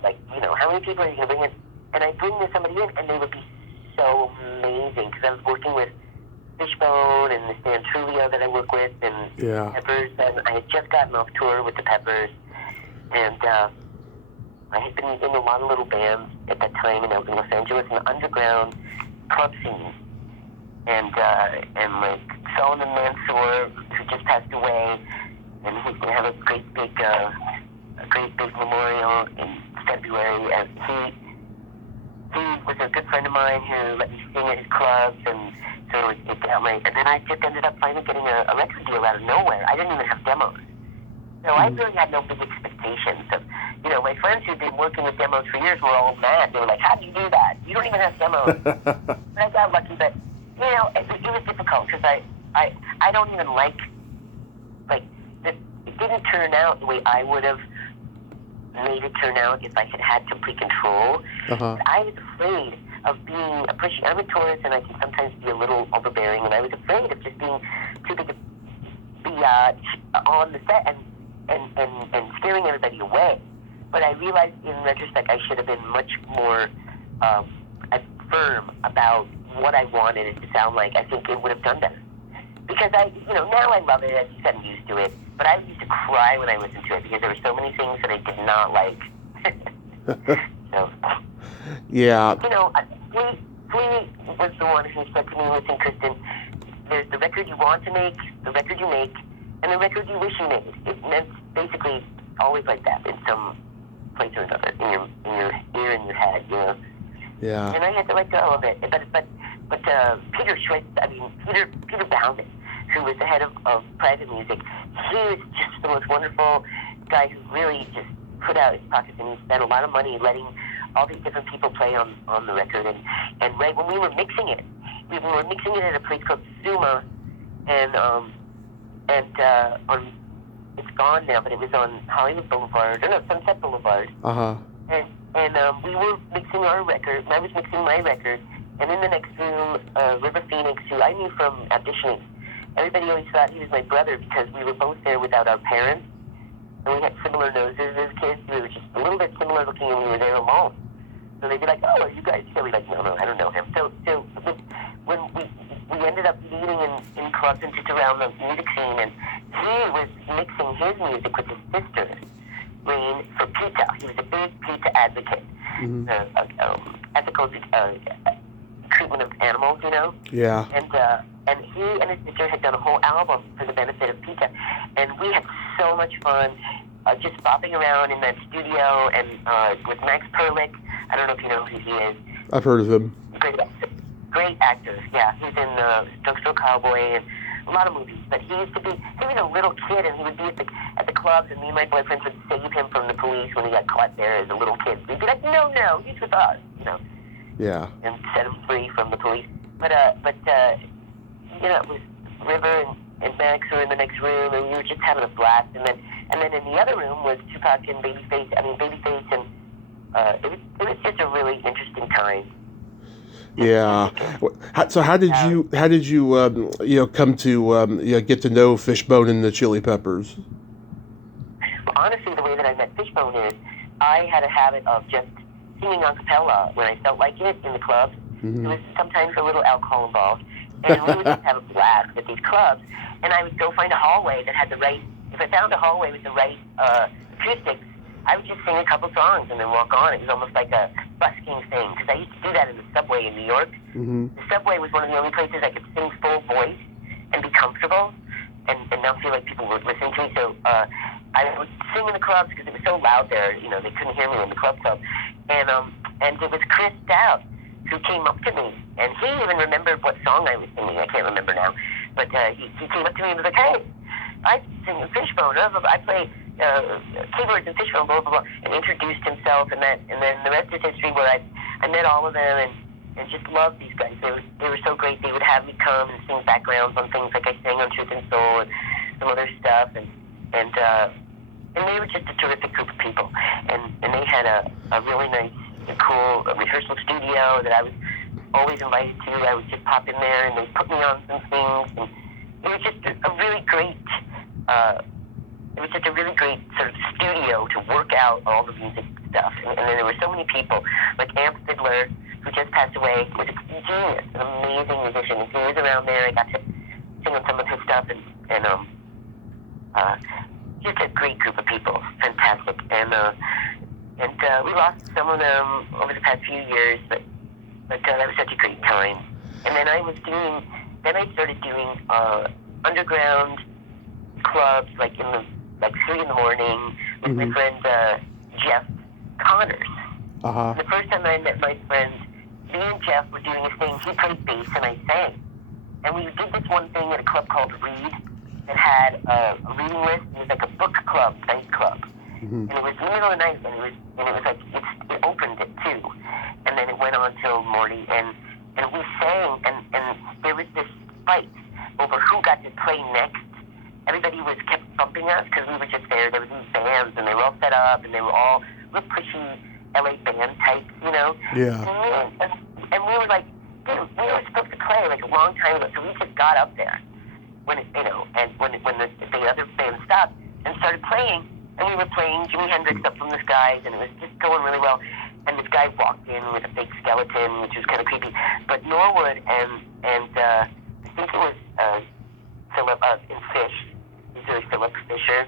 how many people are you going to bring in? And I'd bring somebody in, and they would be so amazing, because I was working with Fishbone and the Stan Trulio that I work with, and Peppers, and I had just gotten off tour with the Peppers, and I had been in a lot of little bands at that time in Los Angeles, in the underground club scene, and like Solomon Mansour, who just passed away, and he's going to have a great big memorial in February, and he was a good friend of mine who let me sing at his clubs, and so it got my, and then I just ended up finally getting a record deal out of nowhere. I didn't even have demos. So I really had no big expectations. So, my friends who'd been working with demos for years were all mad. They were like, how do you do that? You don't even have demos. But I got lucky, but, it was difficult because I don't even like it didn't turn out the way I would have made it turn out if I had complete control. Uh-huh. I was afraid of being a pushy. I'm a Taurus, and I can sometimes be a little overbearing, and I was afraid of just being too big to be on the set and scaring everybody away. But I realized in retrospect I should have been much more firm about what I wanted it to sound like. I think it would have done better. Because now I love it, as you said, I'm used to it. But I used to cry when I listened to it because there were so many things that I did not like. So, yeah. Flea was the one who said to me, listen, Kristen, there's the record you want to make, the record you make, and the record you wish you made. It's basically always like that in some place or another, in your ear and your head, Yeah. And I had to let go of it. But Peter Bauman, who was the head of private music, he was just the most wonderful guy who really just put out his pockets, and he spent a lot of money letting all these different people play on the record. And right when we were mixing it, at a place called Suma, and it's gone now, but it was on Hollywood Boulevard, Sunset Boulevard. Uh-huh. And we were mixing our record, and I was mixing my record, and in the next room, River Phoenix, who I knew from auditioning. Everybody always thought he was my brother because we were both there without our parents, and we had similar noses as kids. We were just a little bit similar looking, and we were there alone. So they'd be like, oh, are you guys? So we'd be like, no, I don't know him. So when we ended up meeting in clubs and just around the music scene, and he was mixing his music with his sister, Rain, for PETA. He was a big PETA advocate. Mm-hmm. Ethical treatment of animals, Yeah. And he and his sister had done a whole album for the benefit of PETA, and we had so much fun just bopping around in that studio, and with Max Perlich. I don't know if you know who he is. I've heard of him. Great actor. Yeah, he's in Drugstore Cowboy and a lot of movies. But he was a little kid, and he would be at the clubs, and me and my boyfriends would save him from the police when he got caught there as a little kid. We'd be like, no, he's with us, Yeah. And set him free from the police. But it was River and Max were in the next room, and we were just having a blast. And then in the other room was Tupac and Babyface, and it was just a really interesting time. Yeah. So how did you come to get to know Fishbone and the Chili Peppers? Well, honestly, the way that I met Fishbone is I had a habit of just singing a cappella when I felt like it in the clubs. Mm-hmm. There was sometimes a little alcohol involved. And we would just have a blast at these clubs. And I would go find a hallway that had the right, if I found a hallway with the right acoustics, I would just sing a couple songs and then walk on. It was almost like a busking thing, because I used to do that in the subway in New York. Mm-hmm. The subway was one of the only places I could sing full voice and be comfortable and not feel like people were listening to me. So I would sing in the clubs because it was so loud there. You know, they couldn't hear me in the club. And it was Chris Stout who came up to me, and he even remembered what song I was singing. I can't remember now, but he came up to me and was like, "Hey, I sing in Fishbone. I play keyboards in Fishbone, blah blah blah," and introduced himself, and then the rest is history. Where I met all of them and just loved these guys. They were so great. They would have me come and sing backgrounds on things like I sang on Truth and Soul and some other stuff, and they were just a terrific group of people, and they had a really nice and cool rehearsal studio that I was always invited to. I would just pop in there, and they put me on some things, and it was just a really great. It was just a really great sort of studio to work out all the music stuff, and then there were so many people, like Amp Fiddler, who just passed away, was a genius, an amazing musician. And he was around there. I got to sing on some of his stuff, and just a great group of people, fantastic. And we lost some of them over the past few years, but that was such a great time. And then I started doing underground clubs, like 3 in the morning with my friend Jeff Connors. Uh-huh. And the first time I met my friend, me and Jeff were doing a thing. He played bass and I sang. And we did this one thing at a club called Read that had a reading list. It was like a book club, night club. Mm-hmm. And it was in the middle of the night, and it was like it opened at 2, and then it went on till morning, and we sang, and there was this fight over who got to play next. Everybody kept bumping us because we were just there. There was these bands, and they were all set up, and they were all real pushy LA band types, you know. Yeah. And we were like, dude, we were supposed to play like a long time ago, so we just got up there when it, and when the other band stopped and started playing. And we were playing Jimi Hendrix Up From the Skies, and it was just going really well. And this guy walked in with a big skeleton, which was kind of creepy. But Norwood and I think it was Philip in Fish, these are Philip Fisher.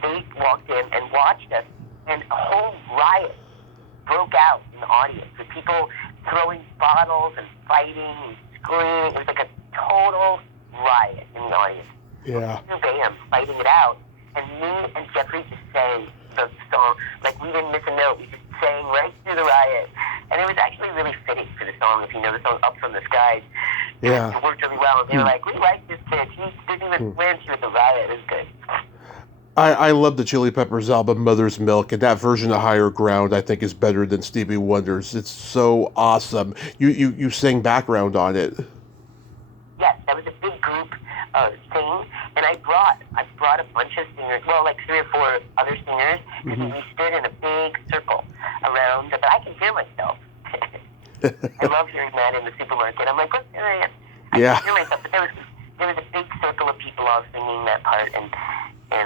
They walked in and watched us, and a whole riot broke out in the audience with people throwing bottles and fighting and screaming. It was like a total riot in the audience. Yeah. 2 bands fighting it out. And me and Jeffrey just sang the song, like we didn't miss a note. We just sang right through the riot. And it was actually really fitting for the song, if you know the song Up From the Skies. Yeah. It worked really well. And they were like, we like this kid. He didn't even flinch with the riot. It was good. I love the Chili Peppers album Mother's Milk, and that version of Higher Ground I think is better than Stevie Wonder's. It's so awesome. You sang background on it. Yes, that was a big group thing, and I brought a bunch of singers, well, like 3 or 4 other singers, and we stood in a big circle around, but I can hear myself. I love hearing that in the supermarket. I'm like, look, there I am. I can hear myself, but there was a big circle of people all singing that part, and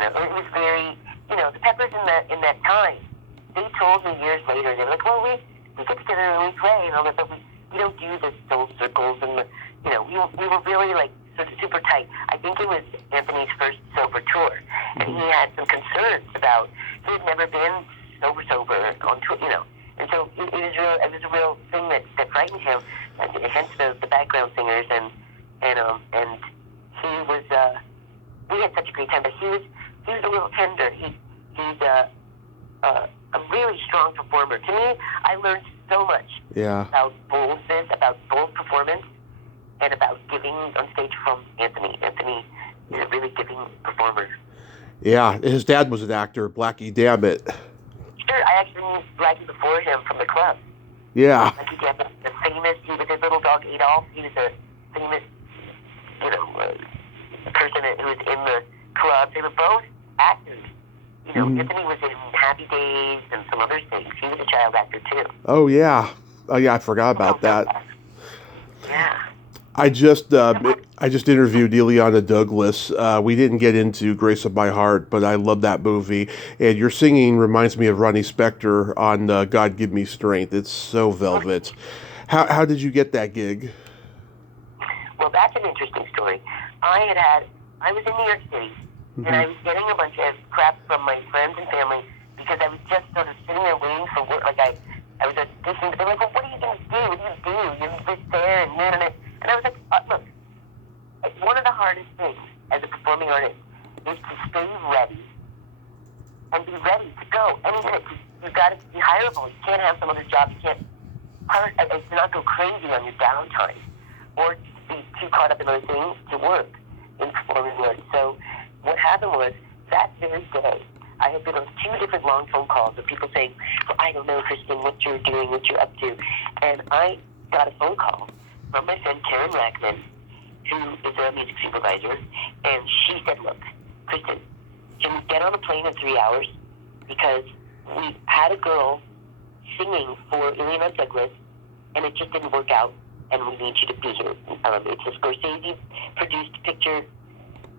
it was very, the Peppers in that time, they told me years later, they were like, well, we get together and we play and all that, but we don't do the soul circles and we were really like sort of super tight. I think it was Anthony's first sober tour, and he had some concerns about he had never been sober on tour, and so it was a real thing that frightened him. Hence the background singers and he was we had such a great time, but he was a little tender. He's a really strong performer. To me, I learned so much about bold performance and about giving on stage from Anthony. Anthony is a really giving performer. Yeah, his dad was an actor, Blackie Dammit. Sure, I actually knew Blackie before him from the club. Yeah. Blackie Dammit, he was his little dog Adolf. He was a famous, person who was in the club. They were both actors. Anthony was in Happy Days and some other things. He was a child actor too. Oh yeah, I forgot about that. Yeah. I just interviewed Ileana Douglas. We didn't get into Grace of My Heart, but I love that movie. And your singing reminds me of Ronnie Spector on God Give Me Strength. It's so velvet. How did you get that gig? Well, that's an interesting story. I was in New York City, and I was getting a bunch of crap from my friends and family because I was just sort of sitting there waiting for work. Like I was auditioning, but they're like, well, what are you going to do? What do you do? You're just there and there and there. And I was like, look, it's one of the hardest things as a performing artist is to stay ready and be ready to go. Any minute, you've got to be hireable. You can't have some other job. You can't to not go crazy on your downtime or be too caught up in other things to work in performing arts. So what happened was that very day, I had been on 2 different long phone calls of people saying, well, I don't know, Kristen, what you're doing, what you're up to. And I got a phone call from my friend Karen Rackman, who is a music supervisor, and she said, look, Kristen, can we get on a plane in 3 hours? Because we had a girl singing for Ileana Douglas, and it just didn't work out, and we need you to be here. It's a Scorsese-produced picture,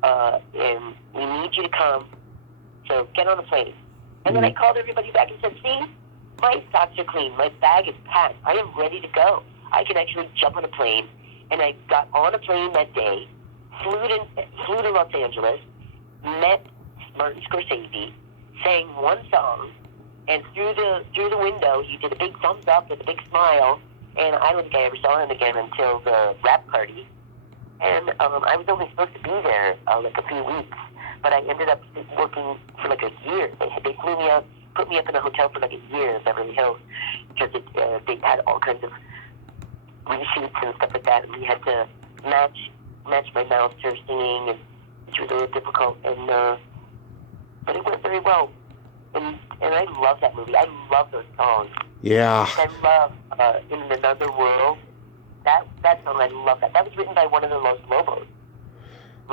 and we need you to come, so get on the plane. And then I called everybody back and said, see, my socks are clean, my bag is packed, I am ready to go. I can actually jump on a plane, and I got on a plane that day, flew to Los Angeles, met Martin Scorsese, sang one song, and through the window, he did a big thumbs up with a big smile, and I don't think I ever saw him again until the wrap party. And I was only supposed to be there like a few weeks, but I ended up working for like a year. They flew me out, put me up in a hotel for like a year in Beverly Hills, because they had all kinds of reshoots and stuff like that, and we had to match my mouth to her singing, and which was a little difficult, and but it went very well. And I love that movie. I love those songs. Yeah. I love In Another World. That song, I love that. That was written by one of the Los Lobos.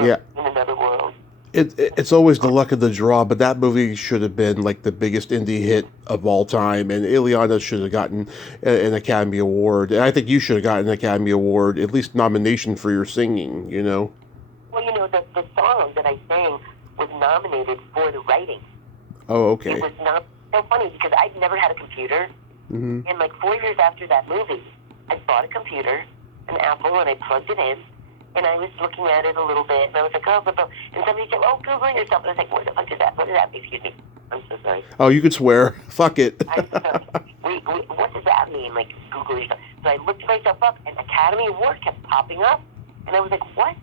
Yeah. In Another World. It's always the luck of the draw, but that movie should have been like the biggest indie hit of all time, and Ileana should have gotten an Academy Award. And I think you should have gotten an Academy Award, at least nomination for your singing, you know? Well, the song that I sang was nominated for the writing. Oh, okay. It was not so funny because I'd never had a computer. And like 4 years after that movie, I bought a computer, an Apple, and I plugged it in. And I was looking at it a little bit, and I was like, oh, blah. And somebody said, oh, Google yourself. And I was like, what the fuck is that? What is that? Excuse me. I'm so sorry. Oh, you could swear. Fuck it. What does that mean? Like, Google yourself. So I looked myself up, and Academy Award kept popping up. And I was like, what?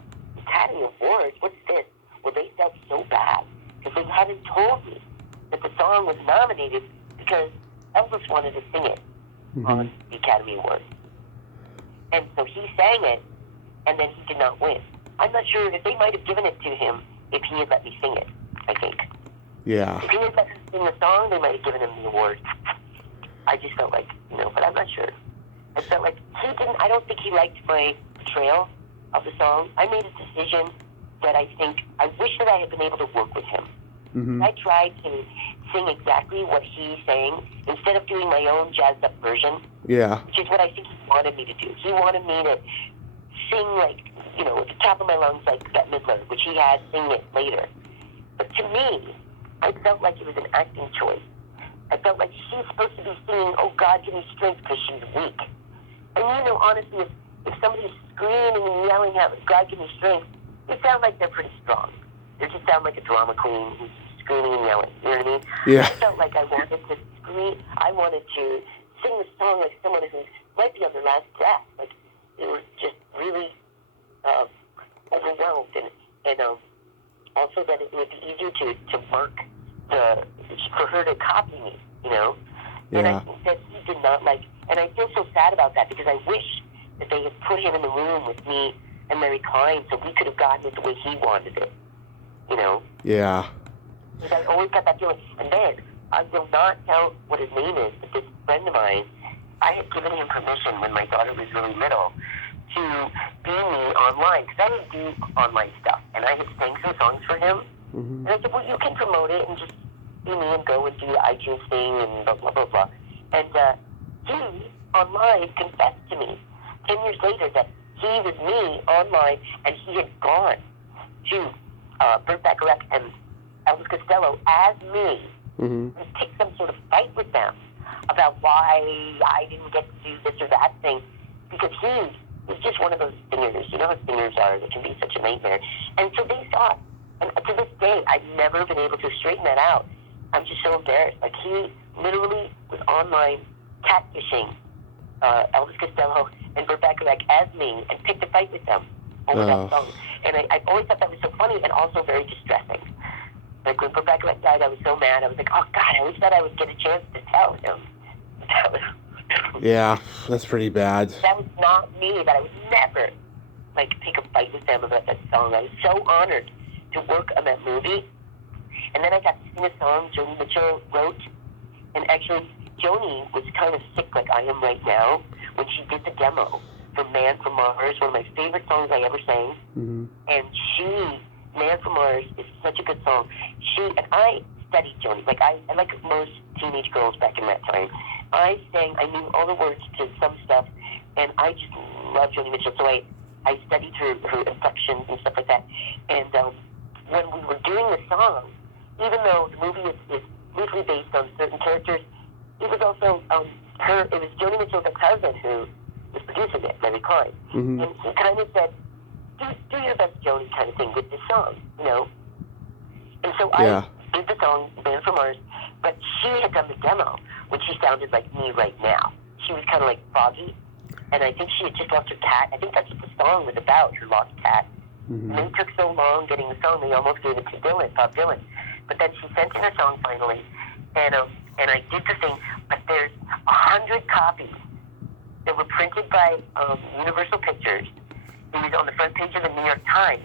Academy Awards? What's this? Well, they felt so bad because they hadn't told me that the song was nominated because Elvis wanted to sing it on the Academy Awards. And so he sang it, and then he did not win. I'm not sure if they might have given it to him if he had let me sing it, I think. Yeah. If he had let me sing the song, they might have given him the award. I just felt like, but I'm not sure. I felt like I don't think he liked my portrayal of the song. I made a decision that I wish that I had been able to work with him. I tried to sing exactly what he sang instead of doing my own jazzed up version. Yeah. Which is what I think he wanted me to do. He wanted me to sing like, at the top of my lungs like Bette Midler, which he had sing it later. But to me, I felt like it was an acting choice. I felt like she's supposed to be singing, oh God, give me strength, because she's weak. And honestly, if somebody's screaming and yelling out, God, give me strength, they sound like they're pretty strong. They just sound like a drama queen who's screaming and yelling. You know what I mean? Yeah. I felt like I wanted to scream. I wanted to sing the song like someone who might be on their last breath. Like, they were just really overwhelmed. And also that it would be easier to mark for her to copy me, Yeah. And I think that he did not like, and I feel so sad about that because I wish that they had put him in the room with me and Mary Klein so we could have gotten it the way he wanted it, Yeah. Because I always got that feeling. And then, I will not tell what his name is, but this friend of mine, I had given him permission when my daughter was really little to be me online, because I didn't do online stuff, and I had sang some songs for him, and I said, well, you can promote it and just be me and go and do the iTunes thing and blah, blah, blah, blah. And he, online, confessed to me 10 years later that he was me online, and he had gone to Burt Bacharach and Elvis Costello as me, and picked some sort of fight with them about why I didn't get to do this or that thing, because he was just one of those singers. You know how singers are; they can be such a nightmare. And so they saw it. And to this day, I've never been able to straighten that out. I'm just so embarrassed. Like, he literally was online catfishing Elvis Costello and Burt Bacharach as me and picked a fight with them over that song. And I always thought that was so funny and also very distressing. Like, when Burt Bacharach died, I was so mad. I was like, oh, God, I wish that I would get a chance to tell him. Yeah, that's pretty bad. That was not me, that I would never, like, pick a fight with them about that song. I was so honored to work on that movie. And then I got to sing a song Joni Mitchell wrote. And actually, Joni was kind of sick like I am right now when she did the demo for Man from Mars, one of my favorite songs I ever sang. And Man from Mars is such a good song. And I studied Joni. Like like most teenage girls back in that time, I knew all the words to some stuff, and I just loved Joni Mitchell. So I studied her inflections and stuff like that. And when we were doing the song, even though the movie is loosely based on certain characters, it was also it was Joni Mitchell's ex-husband who was producing it, Larry Klein. And he kind of said, do your best Joni kind of thing with this song, you know? And so I did the song, Man from Mars, but she had done the demo when she sounded like me right now. She was kind of like foggy, and I think she had just lost her cat. I think that's what the song was about, her lost cat. And it took so long getting the song, they almost gave it to Bob Dylan. But then she sent in her song finally, and I did the thing. But there's 100 copies that were printed by Universal Pictures. It was on the front page of the New York Times.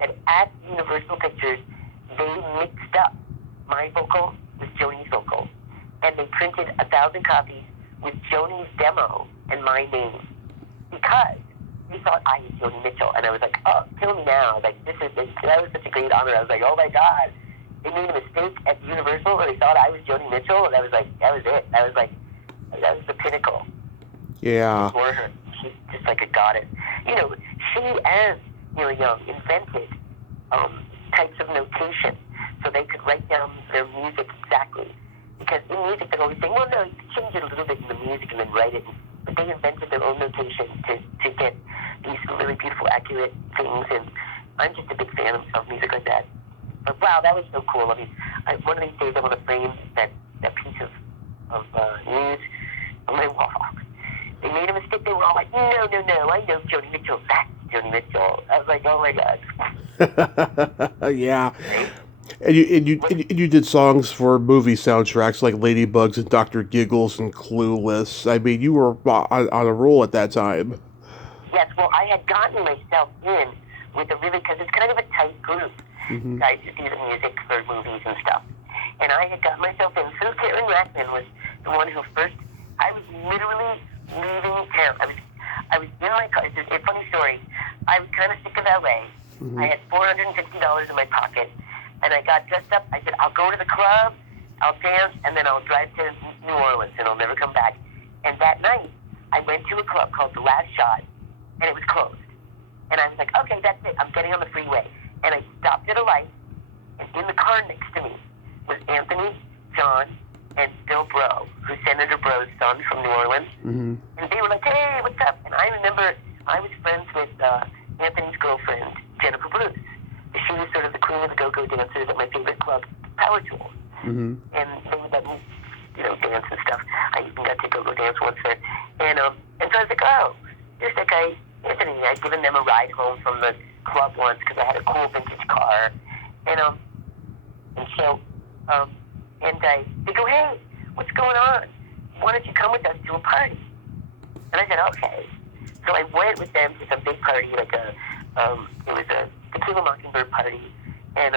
And at Universal Pictures, they mixed up my vocal with Joni's vocal, and they printed 1,000 copies with Joni's demo and my name, because they thought I was Joni Mitchell. And I was like, oh, kill me now. Like, that was such a great honor. I was like, oh my God. They made a mistake at Universal, and they thought I was Joni Mitchell, and I was like, that was it. That was the pinnacle. Yeah. For her. She's just like a goddess. You know, she and Neil Young invented types of notation so they could write down their music exactly. Because in music, they're always saying, well, no, you can change it a little bit in the music and then write it. But they invented their own notation to get these really beautiful, accurate things. And I'm just a big fan of music like that. But wow, that was so cool. I mean, one of these days I want to frame that piece of news on my wall. They made a mistake. They were all like, no, I know Joni Mitchell. That's Joni Mitchell. I was like, oh my God. Yeah. And you did songs for movie soundtracks like Ladybugs and Dr. Giggles and Clueless. I mean, you were on a roll at that time. Yes, well, I had gotten myself in with because it's kind of a tight group, guys who do the music for movies and stuff. And I had gotten myself in. So Karen Rackman was the one who first, I was literally leaving town. I was in my car. It's a funny story. I was kind of sick of LA. I had $450 in my pocket. And I got dressed up. I said, I'll go to the club, I'll dance, and then I'll drive to New Orleans, and I'll never come back. And that night, I went to a club called The Last Shot, and it was closed. And I was like, okay, that's it. I'm getting on the freeway. And I stopped at a light, and in the car next to me was Anthony, John, and Bill Brough, who's Senator Brough's son from New Orleans. And they were like, hey, what's up? And I remember I was friends with Anthony's girlfriend, Jennifer Bruce. She was sort of the queen of the go-go dancers at my favorite club, Power Tools. And they would let me, dance and stuff. I even got to go dance once there. And so I was like, oh, there's that guy, Anthony. I'd given them a ride home from the club once because I had a cool vintage car. And they go, hey, what's going on? Why don't you come with us to a party? And I said, okay. So I went with them to some big party, it was a Tequila Mockingbird party, and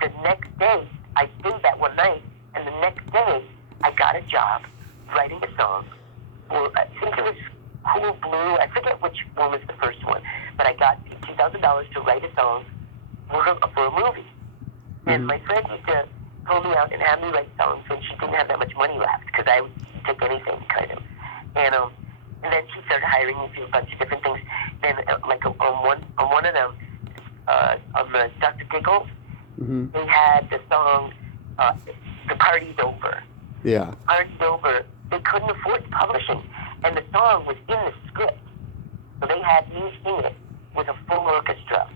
the next day, I stayed that one night, and the next day, I got a job writing a song for, I think it was Cool Blue, I forget which one was the first one, but I got $2,000 to write a song for a movie. And my friend used to pull me out and have me write songs when she didn't have that much money left, because I would take anything, kind of. And then she started hiring me to do a bunch of different things. Then, like on one of them, on the Dr. Pickles, they had the song "The Party's Over." Yeah. Party's Over. They couldn't afford publishing, and the song was in the script, so they had me sing it with a full orchestra,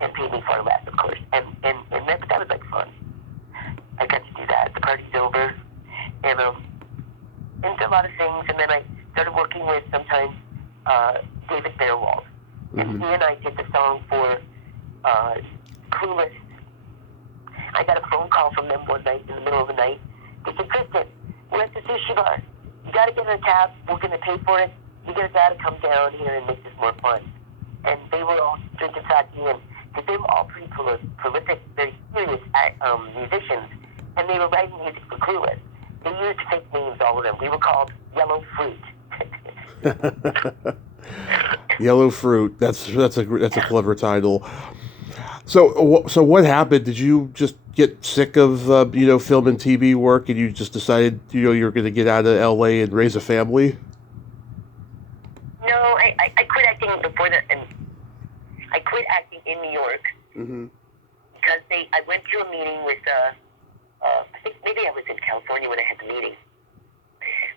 and paid me far less, of course. And that was like fun. I got to do that. The Party's Over, and a lot of things. And then I started working with sometimes David Fairwald, and he and I did the song for Clueless. I got a phone call from them one night in the middle of the night. They said, "Kristen, we're at the sushi bar. You got to get in a cab. We're going to pay for it. You guys got to come down here and make this more fun." And they were all drinking sake, and because they were all pretty prolific, very serious musicians, and they were writing music for Clueless. They used fake names, all of them. We were called Yellow Fruit. Yellow Fruit. That's a clever title. So what happened? Did you just get sick of film and TV work, and you just decided you're going to get out of LA and raise a family? No, I quit acting before that, and I quit acting in New York because I went to a meeting with I think maybe I was in California when I had the meeting.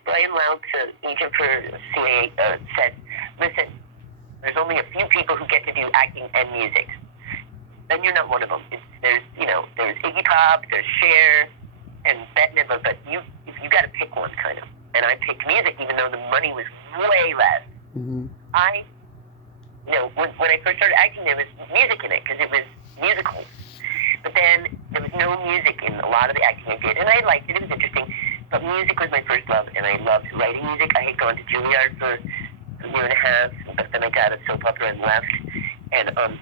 Brian Lount, agent for CAA, said, "Listen, there's only a few people who get to do acting and music. And you're not one of them. There's Iggy Pop, there's Cher, and Bette Midler, but you got to pick one, kind of." And I picked music, even though the money was way less. When I first started acting, there was music in it because it was musical. But then there was no music in a lot of the acting I did, and I liked it. It was interesting. But music was my first love, and I loved writing music. I had gone to Juilliard for a year and a half, but then I got a soap opera and left. And I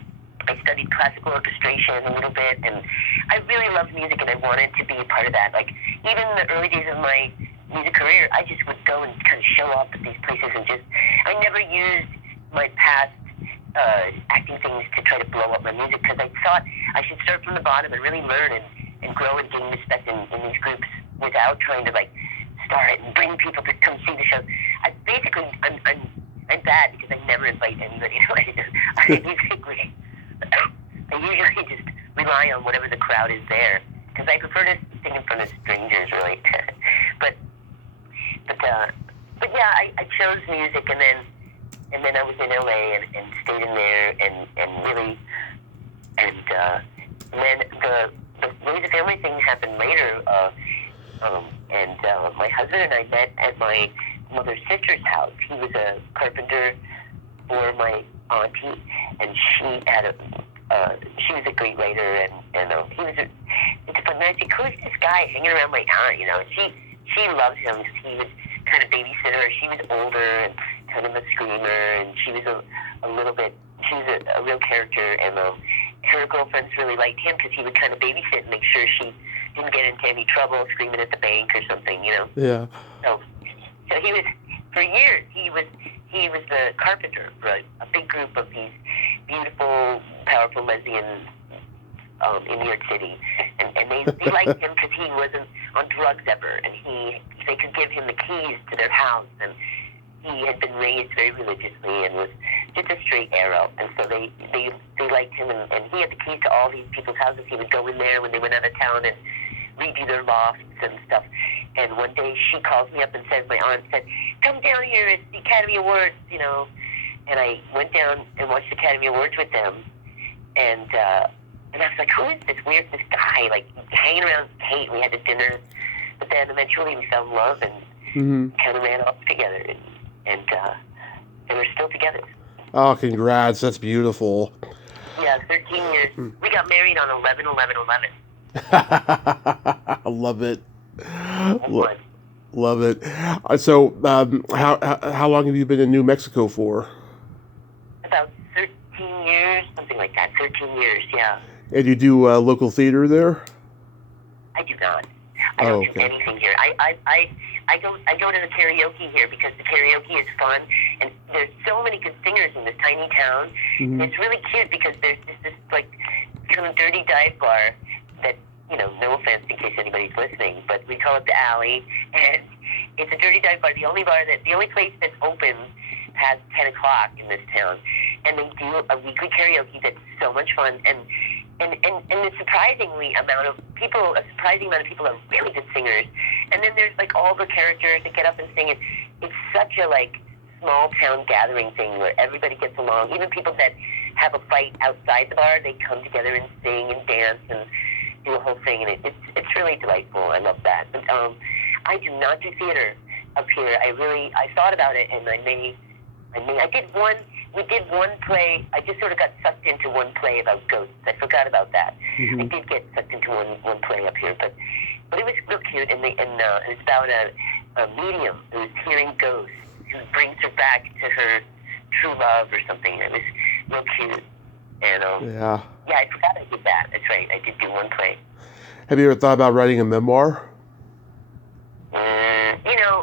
studied classical orchestration a little bit, and I really loved music, and I wanted to be a part of that. Like, even in the early days of my music career, I just would go and kind of show up at these places and I never used my past acting things to try to blow up my music, because I thought I should start from the bottom and really learn and grow and gain respect in these groups without trying to start it and bring people to come see the show. I'm bad because I never invite anybody to it. I usually just rely on whatever the crowd is there, because I prefer to sing in front of strangers, really. but yeah, I chose music, and then I was in LA and stayed in there and really, and then the Raise a Family thing happened later, and my husband and I met at my mother's sister's house. He was a carpenter for my auntie, and she was a great writer, and he was it's fun. And I think, who's this guy hanging around my aunt? And she loved him because he was kind of babysitter. She was older and kind of a screamer, and she was a little bit. She was a real character, and her girlfriends really liked him because he would kind of babysit and make sure she didn't get into any trouble screaming at the bank or something, Yeah. So he was, for years, he was the carpenter for a big group of these beautiful, powerful lesbians in New York City, and they liked him because he wasn't on drugs ever, and they could give him the keys to their house, and he had been raised very religiously and was just a straight arrow, and so they liked him, and he had the keys to all these people's houses. He would go in there when they went out of town and redo their lofts and stuff. And one day she calls me up and says, my aunt said, "Come down here, it's the Academy Awards, And I went down and watched the Academy Awards with them, and I was like, who is this guy, hanging around Kate? We had a dinner, but then eventually we fell in love and kind of ran off together, and we're still together. Oh, congrats! That's beautiful. Yeah, 13 years. We got married on 11/11/11. I love it. Love it. So, how long have you been in New Mexico for? About 13 years, something like that. 13 years, yeah. And you do local theater there? I do not. I don't do anything here. I go to the karaoke here because the karaoke is fun, and there's so many good singers in this tiny town. And it's really cute because there's this kind of dirty dive bar that, no offense in case anybody's listening, but we call it the Alley, and it's a dirty dive bar. The only place that's open past 10 o'clock in this town, and they do a weekly karaoke that's so much fun, and a surprising amount of people are really good singers, and then there's like all the characters that get up and sing, and it's such a like small town gathering thing where everybody gets along. Even people that have a fight outside the bar, they come together and sing and dance and do a whole thing, and it's really delightful. I love that. But I do not do theater up here. I thought about it, and we did one play. I just sort of got sucked into one play about ghosts. I forgot about that. Mm-hmm. I did get sucked into one play up here, but it was real cute, and it's about a medium who's hearing ghosts, who brings her back to her true love or something. It was real cute. And yeah, I forgot I did that. That's right. I did do one play. Have you ever thought about writing a memoir?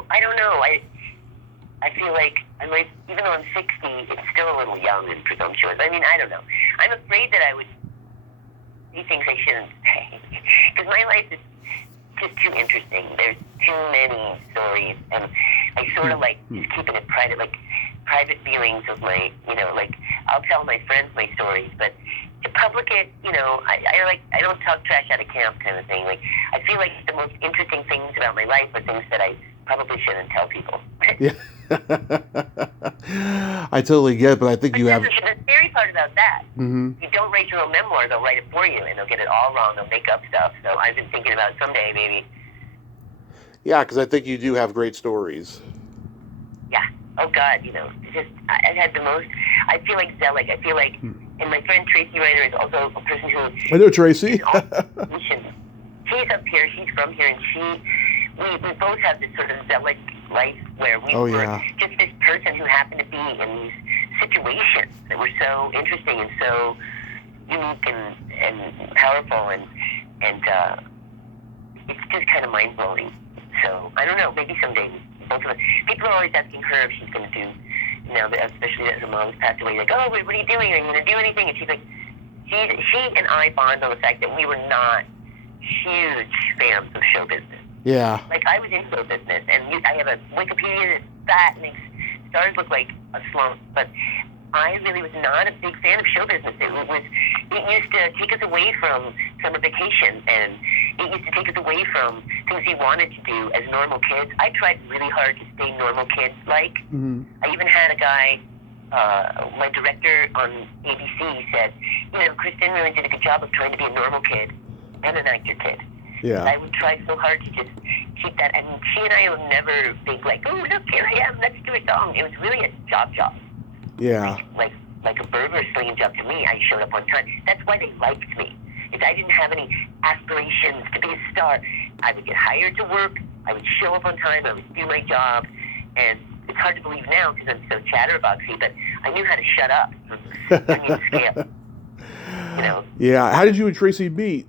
I don't know. I feel like even though I'm 60, it's still a little young and presumptuous. I mean, I don't know. I'm afraid that I would say things I shouldn't say because my life is just too interesting. There's too many stories, and I sort of like just keeping it private, like private viewings of my, like I'll tell my friends my stories, but to public it, I don't talk trash out of camp kind of thing. Like I feel like the most interesting things about my life are things that I probably shouldn't tell people. Yeah. I totally get it, but I think you have... The scary part about that, mm-hmm. you don't write your own memoir, they'll write it for you, and they'll get it all wrong, they'll make up stuff. So I've been thinking about someday maybe... Yeah, because I think you do have great stories. Yeah. Oh, God, I've had the most... I feel like Zelig. I feel like... And my friend Tracy Reiner is also a person who... I know Tracy. She's up here, she's from here, and we both have this sort of Zelig life where we were just this person who happened to be in these situations that were so interesting and so unique and powerful, and it's just kind of mind-blowing. So, I don't know, maybe someday, both of us... People are always asking her if she's going to do, especially as her mom's passed away, like, oh, what are you doing? Are you going to do anything? And she's like, she and I bond on the fact that we were not huge fans of show business. Yeah. Like, I was in show business, and I have a Wikipedia that's fat and makes stars look like a slump, but I really was not a big fan of show business. It used to take us away from summer vacation, and it used to take us away from things we wanted to do as normal kids. I tried really hard to stay normal kids-like. Mm-hmm. I even had a guy, my director on ABC said, Kristen really did a good job of trying to be a normal kid and an actor kid. Yeah. I would try so hard to just keep that. And she and I would never think like, oh, look, here I am, let's do a song. It was really a job. Yeah. Like a burger slinging job to me. I showed up on time. That's why they liked me. If I didn't have any aspirations to be a star, I would get hired to work. I would show up on time. I would do my job. And it's hard to believe now because I'm so chatterboxy, but I knew how to shut up. I mean, scale. Yeah. How did you and Tracy meet?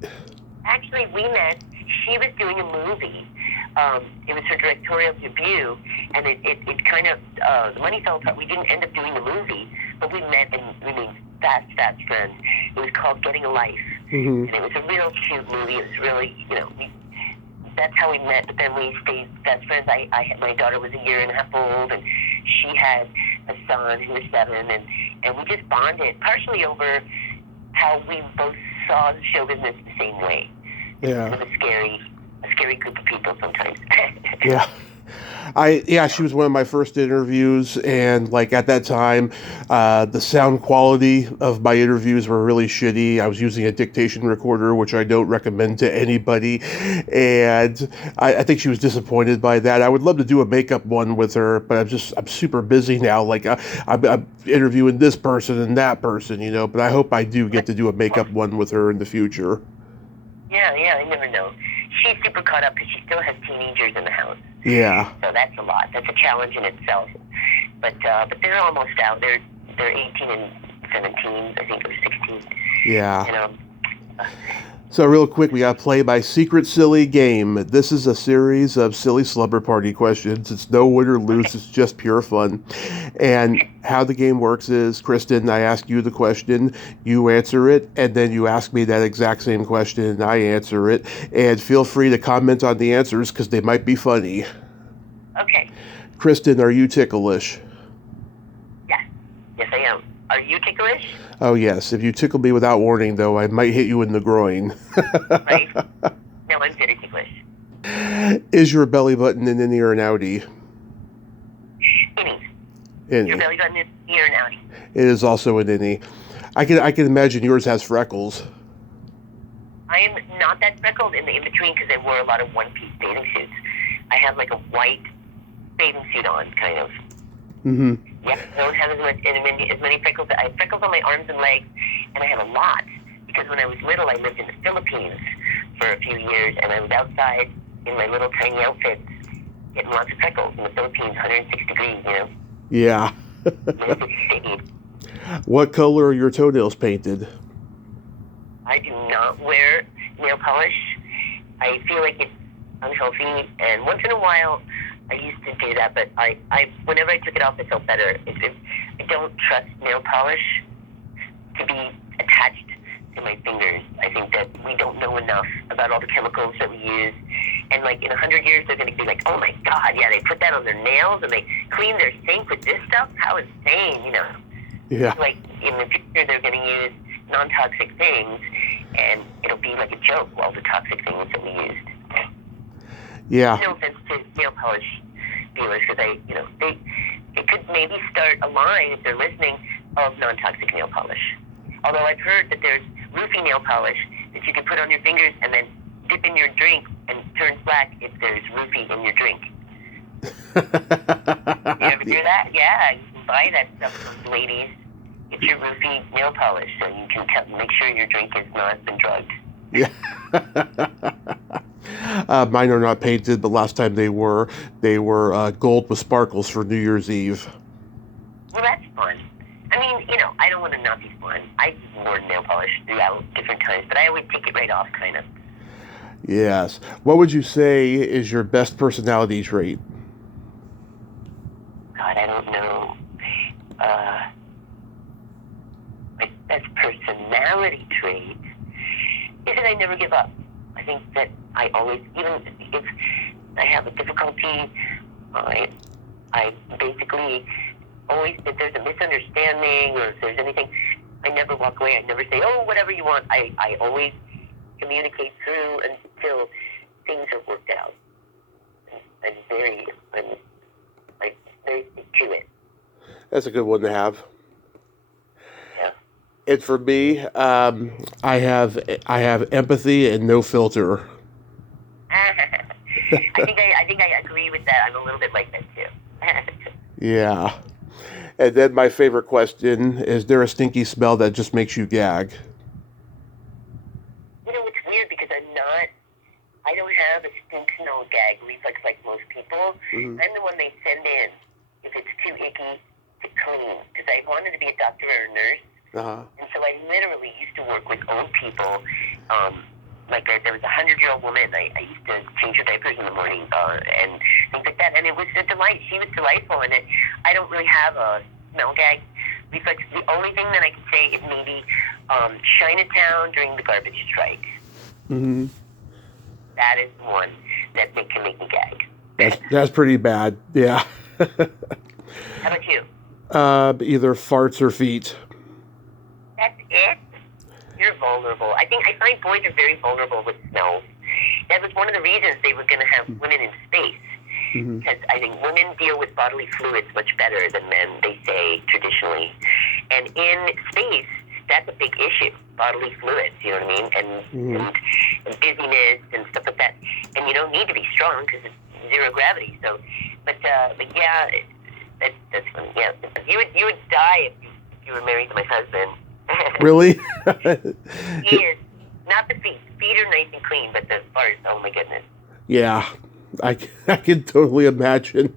Actually, we met. She was doing a movie. It was her directorial debut, and it kind of, the money fell apart. We didn't end up doing the movie, but we met and remained fast friends. It was called Getting a Life, mm-hmm. and it was a real cute movie. It was really, that's how we met, but then we stayed best friends. My daughter was 1.5 years old, and she had a son who was 7, and we just bonded, partially over how we both saw the show business the same way. Yeah. It was a scary group of people sometimes. Yeah. She was one of my first interviews, and like at that time, the sound quality of my interviews were really shitty. I was using a dictation recorder, which I don't recommend to anybody, and I think she was disappointed by that. I would love to do a makeup one with her, but I'm super busy now. Like I'm interviewing this person and that person, but I hope I do get to do a makeup one with her in the future. Yeah, I never know. She's super caught up because she still has teenagers in the house. Yeah. So that's a lot. That's a challenge in itself. But they're almost out. They're 18 and 17, I think, or 16. Yeah. So real quick, we got to play my secret silly game. This is a series of silly slumber party questions. It's no win or lose. It's just pure fun. And how the game works is, Kristen, I ask you the question, you answer it, and then you ask me that exact same question, and I answer it. And feel free to comment on the answers, because they might be funny. Okay. Kristen, are you ticklish? Are you ticklish? Oh, yes. If you tickle me without warning, though, I might hit you in the groin. Right? No, I'm very ticklish. Is your belly button an innie or an outie? Innie. Your Innie. belly button is here and outie. It is also an innie. I can imagine yours has freckles. I am not that freckled in the in-between because I wore a lot of one-piece bathing suits. I have like a white bathing suit on, kind of. Mm-hmm. Yeah, I don't have as many freckles. I have freckles on my arms and legs, and I have a lot because when I was little, I lived in the Philippines for a few years, and I was outside in my little tiny outfits getting lots of freckles in the Philippines, 106 degrees, you know? Yeah. What color are your toenails painted? I do not wear nail polish. I feel like it's unhealthy, and once in a while, I used to do that, but I whenever I took it off, I felt better. I don't trust nail polish to be attached to my fingers. I think that we don't know enough about all the chemicals that we use, and like in 100 years, they're going to be like, oh my God, yeah, they put that on their nails, and they clean their sink with this stuff? How insane, you know? Yeah. Like in the future, they're going to use non-toxic things, and it'll be like a joke, all the toxic things that we used. Yeah. No offense to nail polish dealers, because they could maybe start a line, if they're listening, of non-toxic nail polish. Although I've heard that there's roofie nail polish that you can put on your fingers and then dip in your drink and turn black if there's roofie in your drink. You ever hear that? Yeah, you can buy that stuff from ladies. It's your roofie nail polish, so you can make sure your drink has not been drugged. Yeah. Mine are not painted, but last time they were gold with sparkles for New Year's Eve. Well, that's fun. I mean, I don't want to not be fun. I wore nail polish throughout different times, but I always take it right off, kind of. Yes. What would you say is your best personality trait? God, I don't know. My best personality trait is that I never give up. I think that I always, even if I have a difficulty, I basically always, if there's a misunderstanding or if there's anything, I never walk away. I never say, oh, whatever you want. I always communicate through until things are worked out. I'm very to it. That's a good one to have. Yeah. And for me, I have empathy and no filter. I think I agree with that. I'm a little bit like that too. Yeah. And then my favorite question, is there a stinky smell that just makes you gag? It's weird because I don't have a stink smell gag reflex like most people. Mm-hmm. I'm the one they send in if it's too icky to clean, because I wanted to be a doctor or a nurse. Uh-huh. And so I literally used to work with old people. There was a 100-year-old woman. I used to change her diapers in the morning and things like that. And it was a delight. She was delightful. And I don't really have a smell gag reflex. The only thing that I can say is maybe Chinatown during the garbage strike. Mm-hmm. That is one that can make me gag. That's pretty bad. Yeah. How about you? Either farts or feet. That's it? You're vulnerable. I find boys are very vulnerable with smells. That was one of the reasons they were going to have women in space. Mm-hmm. Because I think women deal with bodily fluids much better than men, they say, traditionally. And in space, that's a big issue, bodily fluids, you know what I mean? And dizziness and stuff like that. And you don't need to be strong because it's zero gravity. So, but yeah, that's funny. Yeah, you would die if you were married to my husband. Really? He is. Not the feet. Feet are nice and clean, but the farts, oh my goodness. Yeah, I can totally imagine.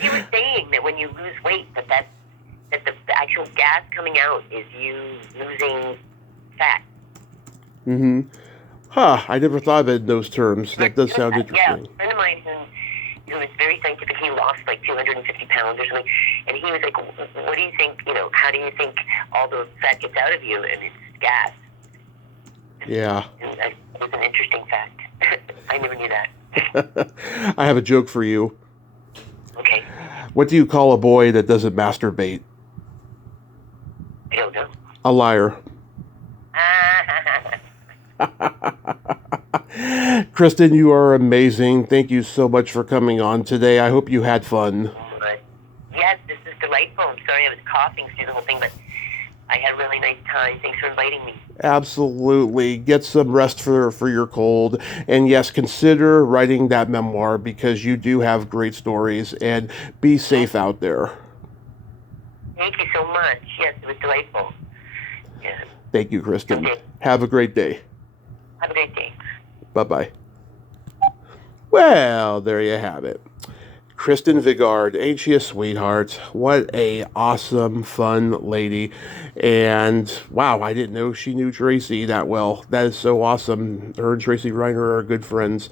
He was saying that when you lose weight, that the actual gas coming out is you losing fat. Mm-hmm. Huh, I never thought of it in those terms. That does sound interesting. Yeah, a friend of mine who was very scientific, he lost like 250 pounds or something, and he was like, what do you think, how do you think all the fat gets out of you? And it's gas. Yeah. And it was an interesting fact. I never knew that. I have a joke for you. Okay. What do you call a boy that doesn't masturbate? I don't know. A liar. Kristen, you are amazing. Thank you so much for coming on today. I hope you had fun. Yes, this is delightful. I'm sorry I was coughing through the whole thing, but I had a really nice time. Thanks for inviting me. Absolutely. Get some rest for your cold. And yes, consider writing that memoir because you do have great stories. And be safe out there. Thank you so much. Yes, it was delightful. Yeah. Thank you, Kristen. Okay. Have a great day. Have a great day. Bye-bye. Well, there you have it. Kristen Vigard, ain't she a sweetheart? What a awesome, fun lady. And wow, I didn't know she knew Tracy that well. That is so awesome. Her and Tracy Reiner are good friends.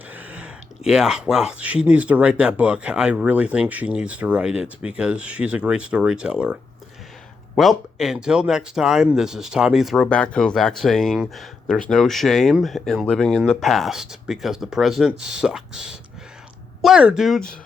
Yeah, well, she needs to write that book. I really think she needs to write it because she's a great storyteller. Well, until next time, this is Tommy Throwback Kovac saying there's no shame in living in the past because the present sucks. Later, dudes!